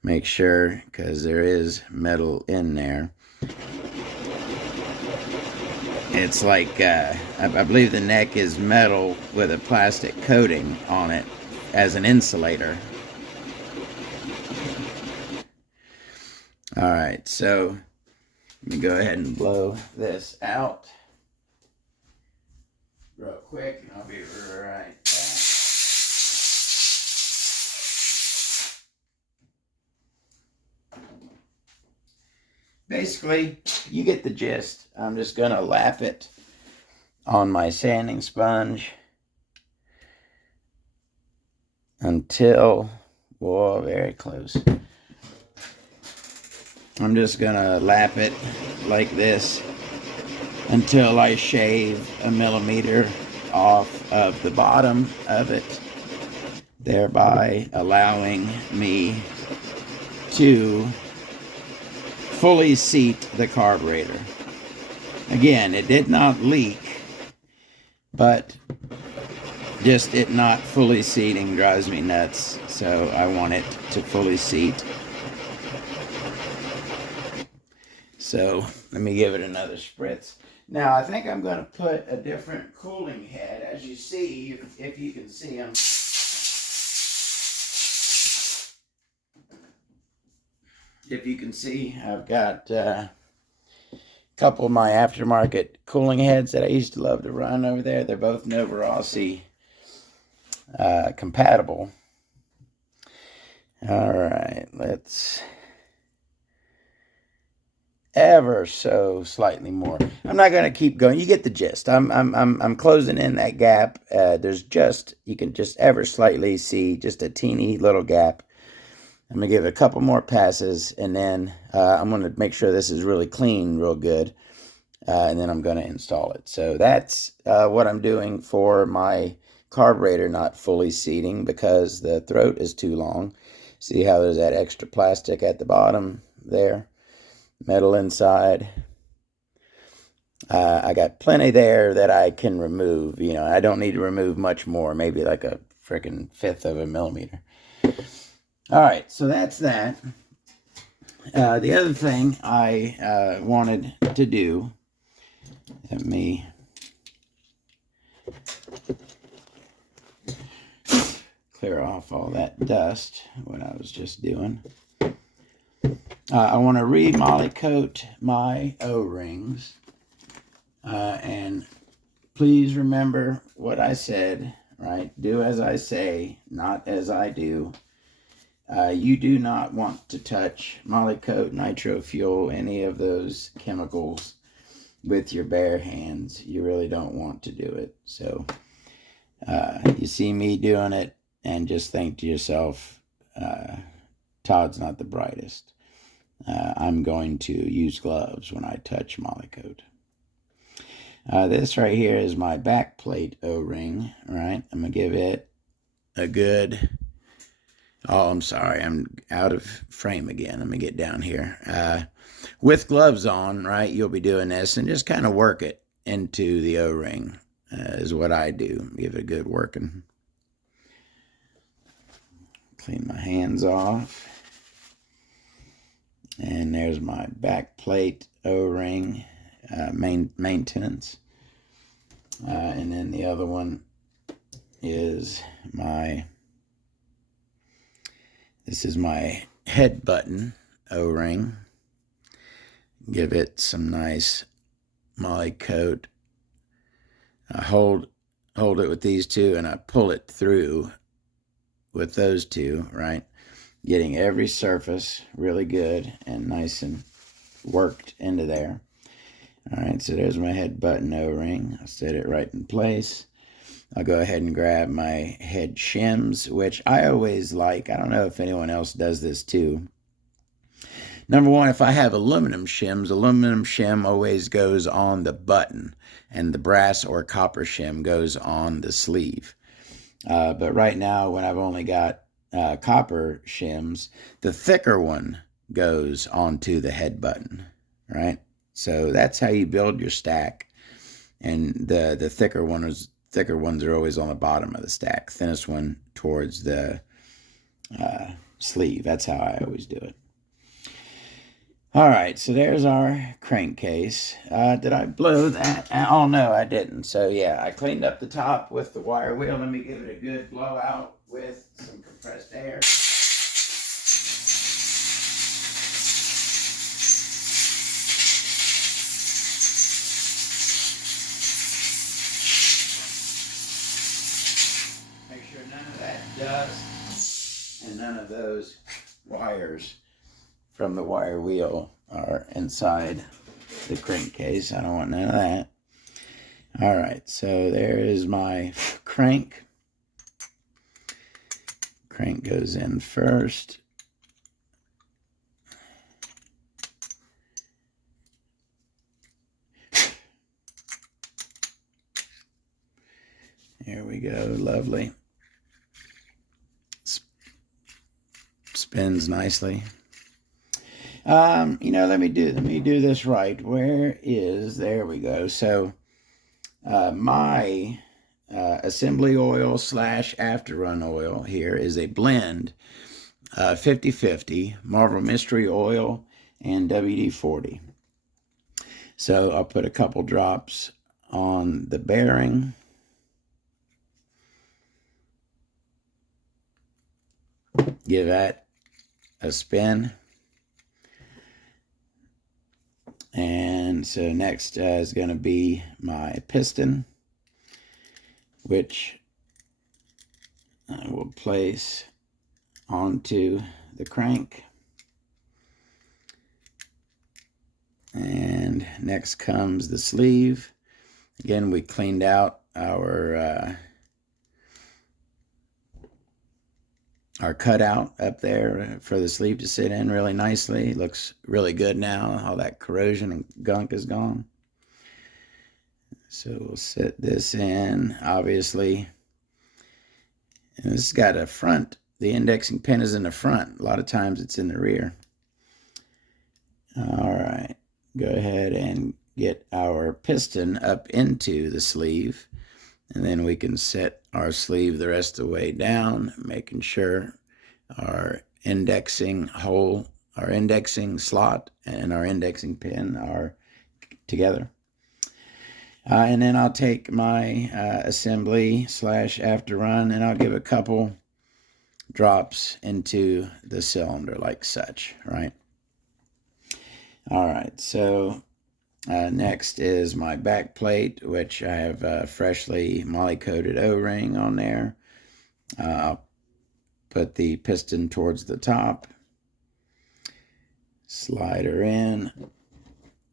Make sure, because there is metal in there. It's like, I believe the neck is metal with a plastic coating on it as an insulator. All right, so let me go ahead and blow this out real quick, and I'll be right back. Basically, you get the gist. I'm just going to lap it on my sanding sponge until, whoa, very close. I'm just going to lap it like this until I shave 1 millimeter off of the bottom of it, thereby allowing me to fully seat the carburetor. Again, it did not leak, but just it not fully seating drives me nuts, so I want it to fully seat. So let me give it another spritz. Now I think I'm going to put a different cooling head. As you see, if you can see them, if you can see, I've got a couple of my aftermarket cooling heads that I used to love to run over there. They're both Novarossi compatible. All right, let's ever so slightly more. I'm not going to keep going. You get the gist. I'm closing in that gap. There's just, you can just ever slightly see just a teeny little gap. I'm going to give it a couple more passes, and then I'm going to make sure this is really clean real good, and then I'm going to install it. So that's what I'm doing for my carburetor not fully seating because the throat is too long. See how there's that extra plastic at the bottom there? Metal inside. I got plenty there that I can remove. You know, I don't need to remove much more, maybe like a freaking 1/5 of a millimeter. All right, so that's that. The other thing I wanted to do, let me clear off all that dust, what I was just doing. I want to re-moly coat my O-rings. And please remember what I said, right? Do as I say, not as I do. You do not want to touch moly coat, nitro fuel, any of those chemicals with your bare hands. You really don't want to do it. So you see me doing it and just think to yourself, Todd's not the brightest. I'm going to use gloves when I touch moly coat. This right here is my back plate O-ring, right? I'm going to give it a good, oh, I'm sorry, I'm out of frame again. Let me get down here. With gloves on, right, you'll be doing this and just kind of work it into the O-ring is what I do. Give it a good working. Clean my hands off. And there's my back plate O-ring. Maintenance. And then the other one is this is my head button O-ring. Give it some nice moly coat. I hold it with these two and I pull it through with those two, right? Getting every surface really good and nice and worked into there. All right, so there's my head button O-ring. I'll set it right in place. I'll go ahead and grab my head shims, which I always like. I don't know if anyone else does this too. Number one, if I have aluminum shim always goes on the button, and the brass or copper shim goes on the sleeve. But right now, when I've only got copper shims, the thicker one goes onto the head button, right? So that's how you build your stack. And the thicker ones are always on the bottom of the stack. Thinnest one towards the sleeve. That's how I always do it. All right, so there's our crankcase. Did I blow that? Oh, no, I didn't. So, yeah, I cleaned up the top with the wire wheel. Let me give it a good blowout with some compressed air. Make sure none of that dust and none of those wires from the wire wheel are inside the crankcase. I don't want none of that. All right, so there is my crank. Crank goes in first. There we go, lovely. Spins nicely. Let me do this right. There we go. So my assembly oil / after run oil here is a blend, 50/50 Marvel Mystery Oil and WD-40. So I'll put a couple drops on the bearing. Give that a spin. And so next is going to be my piston, which I will place onto the crank. And next comes the sleeve. Again, we cleaned out our cutout up there for the sleeve to sit in really nicely. Looks really good now. All that corrosion and gunk is gone. So we'll set this in, obviously. And this has got a front. The indexing pin is in the front. A lot of times it's in the rear. All right. Go ahead and get our piston up into the sleeve. And then we can set our sleeve the rest of the way down, making sure our indexing hole, our indexing slot, and our indexing pin are together. And then I'll take my assembly / after run, and I'll give a couple drops into the cylinder like such, right? All right, so next is my back plate, which I have freshly moly-coated O-ring on there. I'll put the piston towards the top, slide her in,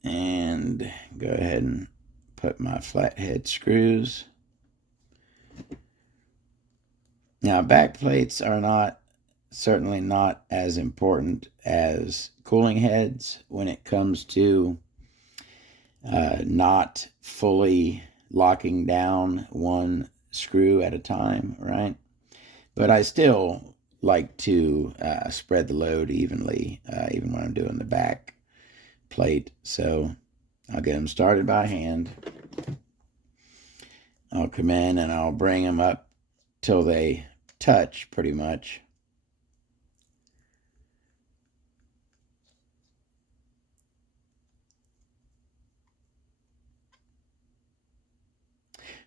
and go ahead and put my flathead screws. Now, back plates are certainly not as important as cooling heads when it comes to not fully locking down one screw at a time, right? But I still like to spread the load evenly, even when I'm doing the back plate. So I'll get them started by hand. I'll come in and I'll bring them up till they touch pretty much.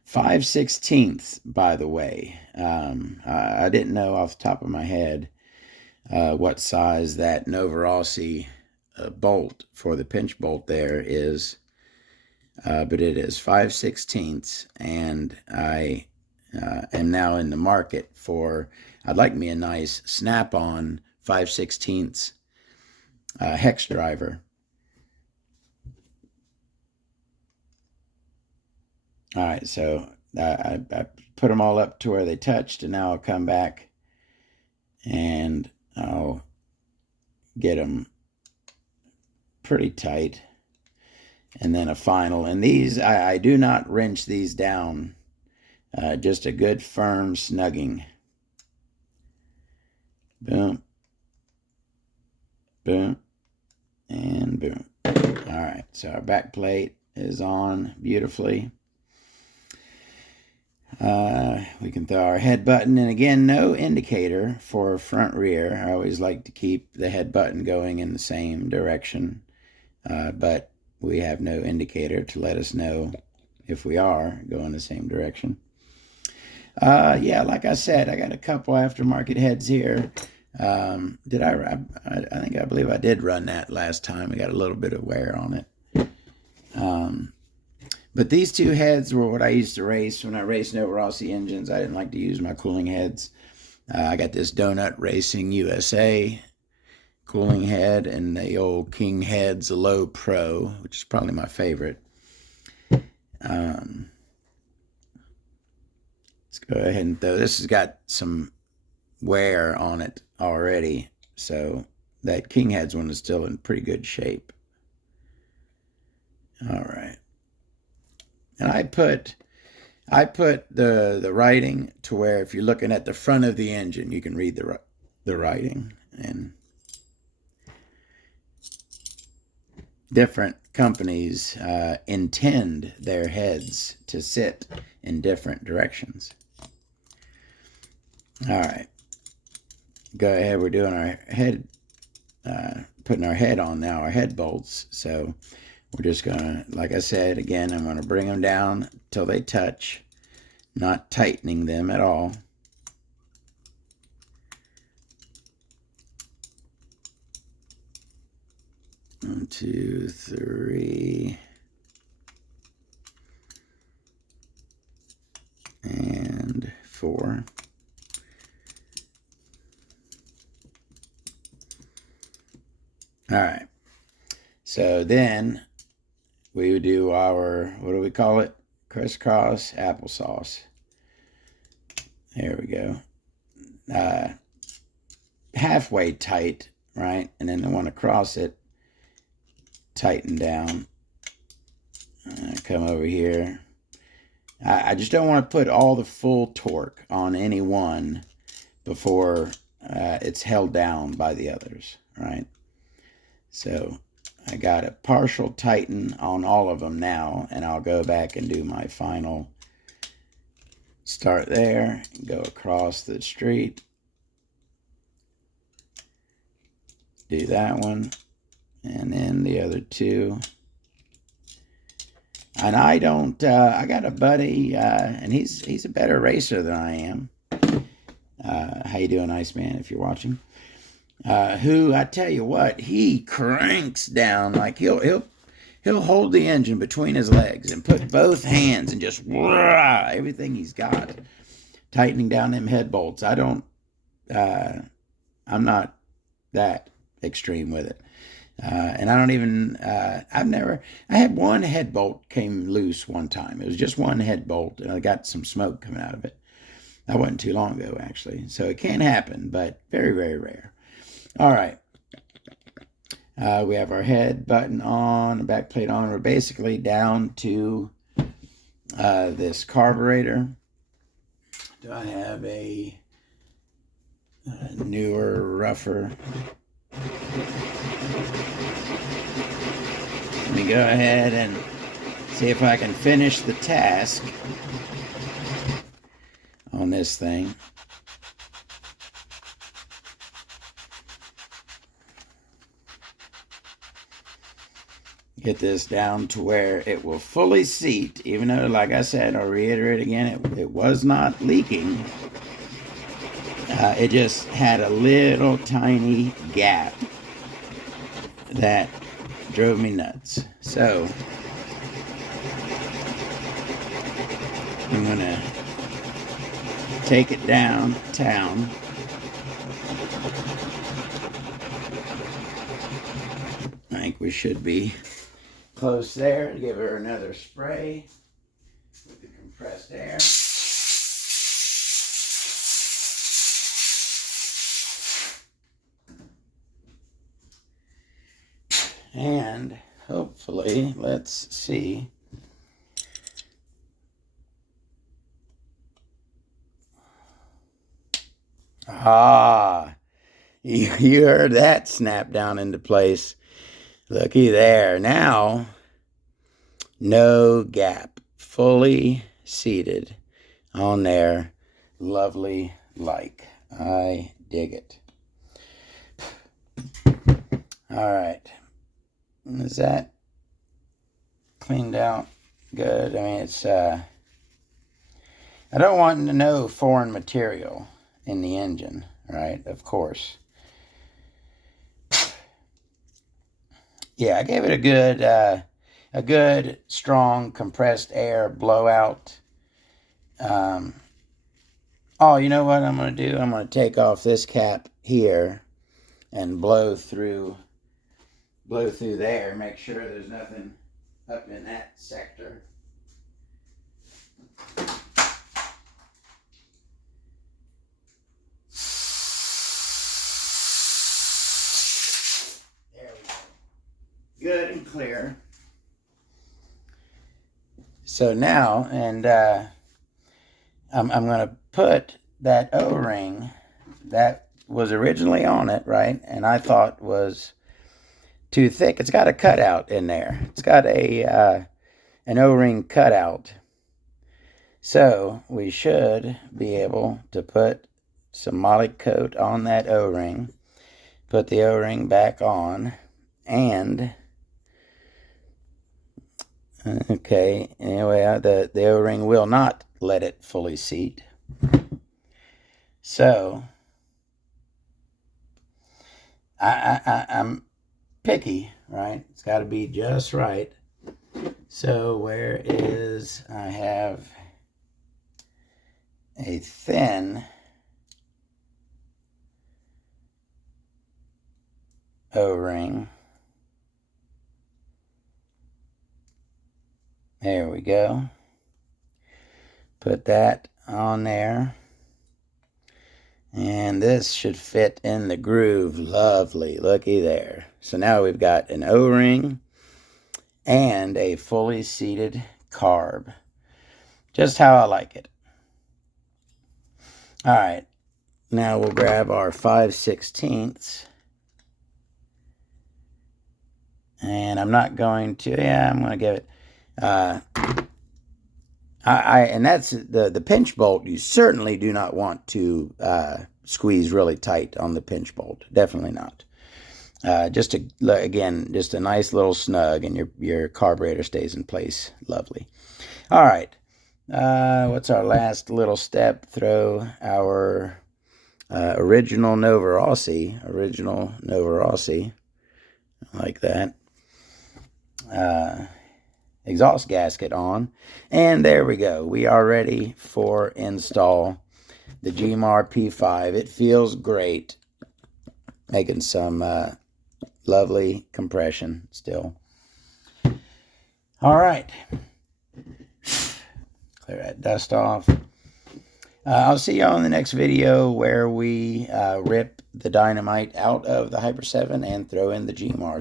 .5/16, by the way. I didn't know off the top of my head what size that Novarossi bolt for the pinch bolt there is, but it is 5/16, and I am now in the market for, I'd like me a nice snap-on 5/16 hex driver. All right, so I put them all up to where they touched, and now I'll come back and I'll get them pretty tight, and then a final. And these, I do not wrench these down, just a good firm snugging. Boom, boom, and boom. All right, so our back plate is on beautifully. We can throw our head button, and again, no indicator for front rear. I always like to keep the head button going in the same direction, but we have no indicator to let us know if we are going the same direction. Yeah, like I said, I got a couple aftermarket heads here. I believe I did run that last time. I got a little bit of wear on it. But these two heads were what I used to race. When I raced Novarossi engines, I didn't like to use my cooling heads. I got this Donut Racing USA cooling head and the old King Heads Low Pro, which is probably my favorite. Let's go ahead and throw. This has got some wear on it already, so that King Heads one is still in pretty good shape. All right. And I put the writing to where if you're looking at the front of the engine, you can read the writing. And different companies intend their heads to sit in different directions. All right. Go ahead. We're doing our head, putting our head on now, our head bolts. So we're just going to, like I said, again, I'm going to bring them down till they touch, not tightening them at all. One, two, three. And 4. All right. So then we would do our, what do we call it? Crisscross applesauce. There we go. Halfway tight, right? And then the one across it, tighten down. Come over here. I just don't want to put all the full torque on any one before it's held down by the others, right? So I got a partial tighten on all of them now, and I'll go back and do my final. Start there, go across the street, do that one, and then the other two. And I don't, I got a buddy, and he's a better racer than I am. How you doing, Iceman, if you're watching? Who, I tell you what, he cranks down, like he'll hold the engine between his legs and put both hands and just everything he's got, tightening down them head bolts. I'm not that extreme with it. And I don't even, I had one head bolt came loose one time. It was just one head bolt, and I got some smoke coming out of it. That wasn't too long ago, actually. So it can happen, but very, very rare. All right. We have our head button on, back plate on. We're basically down to this carburetor. Do I have a newer, rougher? Let me go ahead and see if I can finish the task on this thing. Get this down to where it will fully seat, even though, like I said, I'll reiterate again, it was not leaking. It just had a little tiny gap that drove me nuts. So I'm gonna take it downtown. I think we should be close there. Give her another spray with the compressed air. And hopefully, let's see. You heard that snap down into place. Looky there. Now, no gap. Fully seated. on there. Lovely like. I dig it. All right. Is that cleaned out good? I mean, it's, I don't want no foreign material in the engine, right? Of course. Yeah, I gave it a good, strong, compressed air blowout. Oh, you know what I'm going to do? I'm going to take off this cap here and blow through there. Make sure there's nothing up in that sector. There we go. Good and clear. So now, and I'm going to put that O-ring that was originally on it, right? And I thought was too thick. It's got a cutout in there. It's got an O-ring cutout. So we should be able to put some Moly coat on that O-ring, put the O-ring back on, and okay, anyway, the O-ring will not let it fully seat. So I'm picky, right? It's got to be just right. So where is, I have a thin O-ring. There we go. Put that on there. And this should fit in the groove. Lovely. Looky there. So now we've got an O-ring and a fully seated carb. Just how I like it. All right. Now we'll grab our 5/16. And I'm not going to, I'm going to give it, and that's the pinch bolt. You certainly do not want to squeeze really tight on the pinch bolt. Definitely not. Just a nice little snug, and your carburetor stays in place. Lovely. All right. What's our last little step? Throw our original Novarossi, like that. Exhaust gasket on, and there we go. We are ready for install. The Gimar P5. It feels great. Making some lovely compression still. All right. Clear that dust off. I'll see you on the next video where we rip the dynamite out of the Hyper 7 and throw in the Gimar.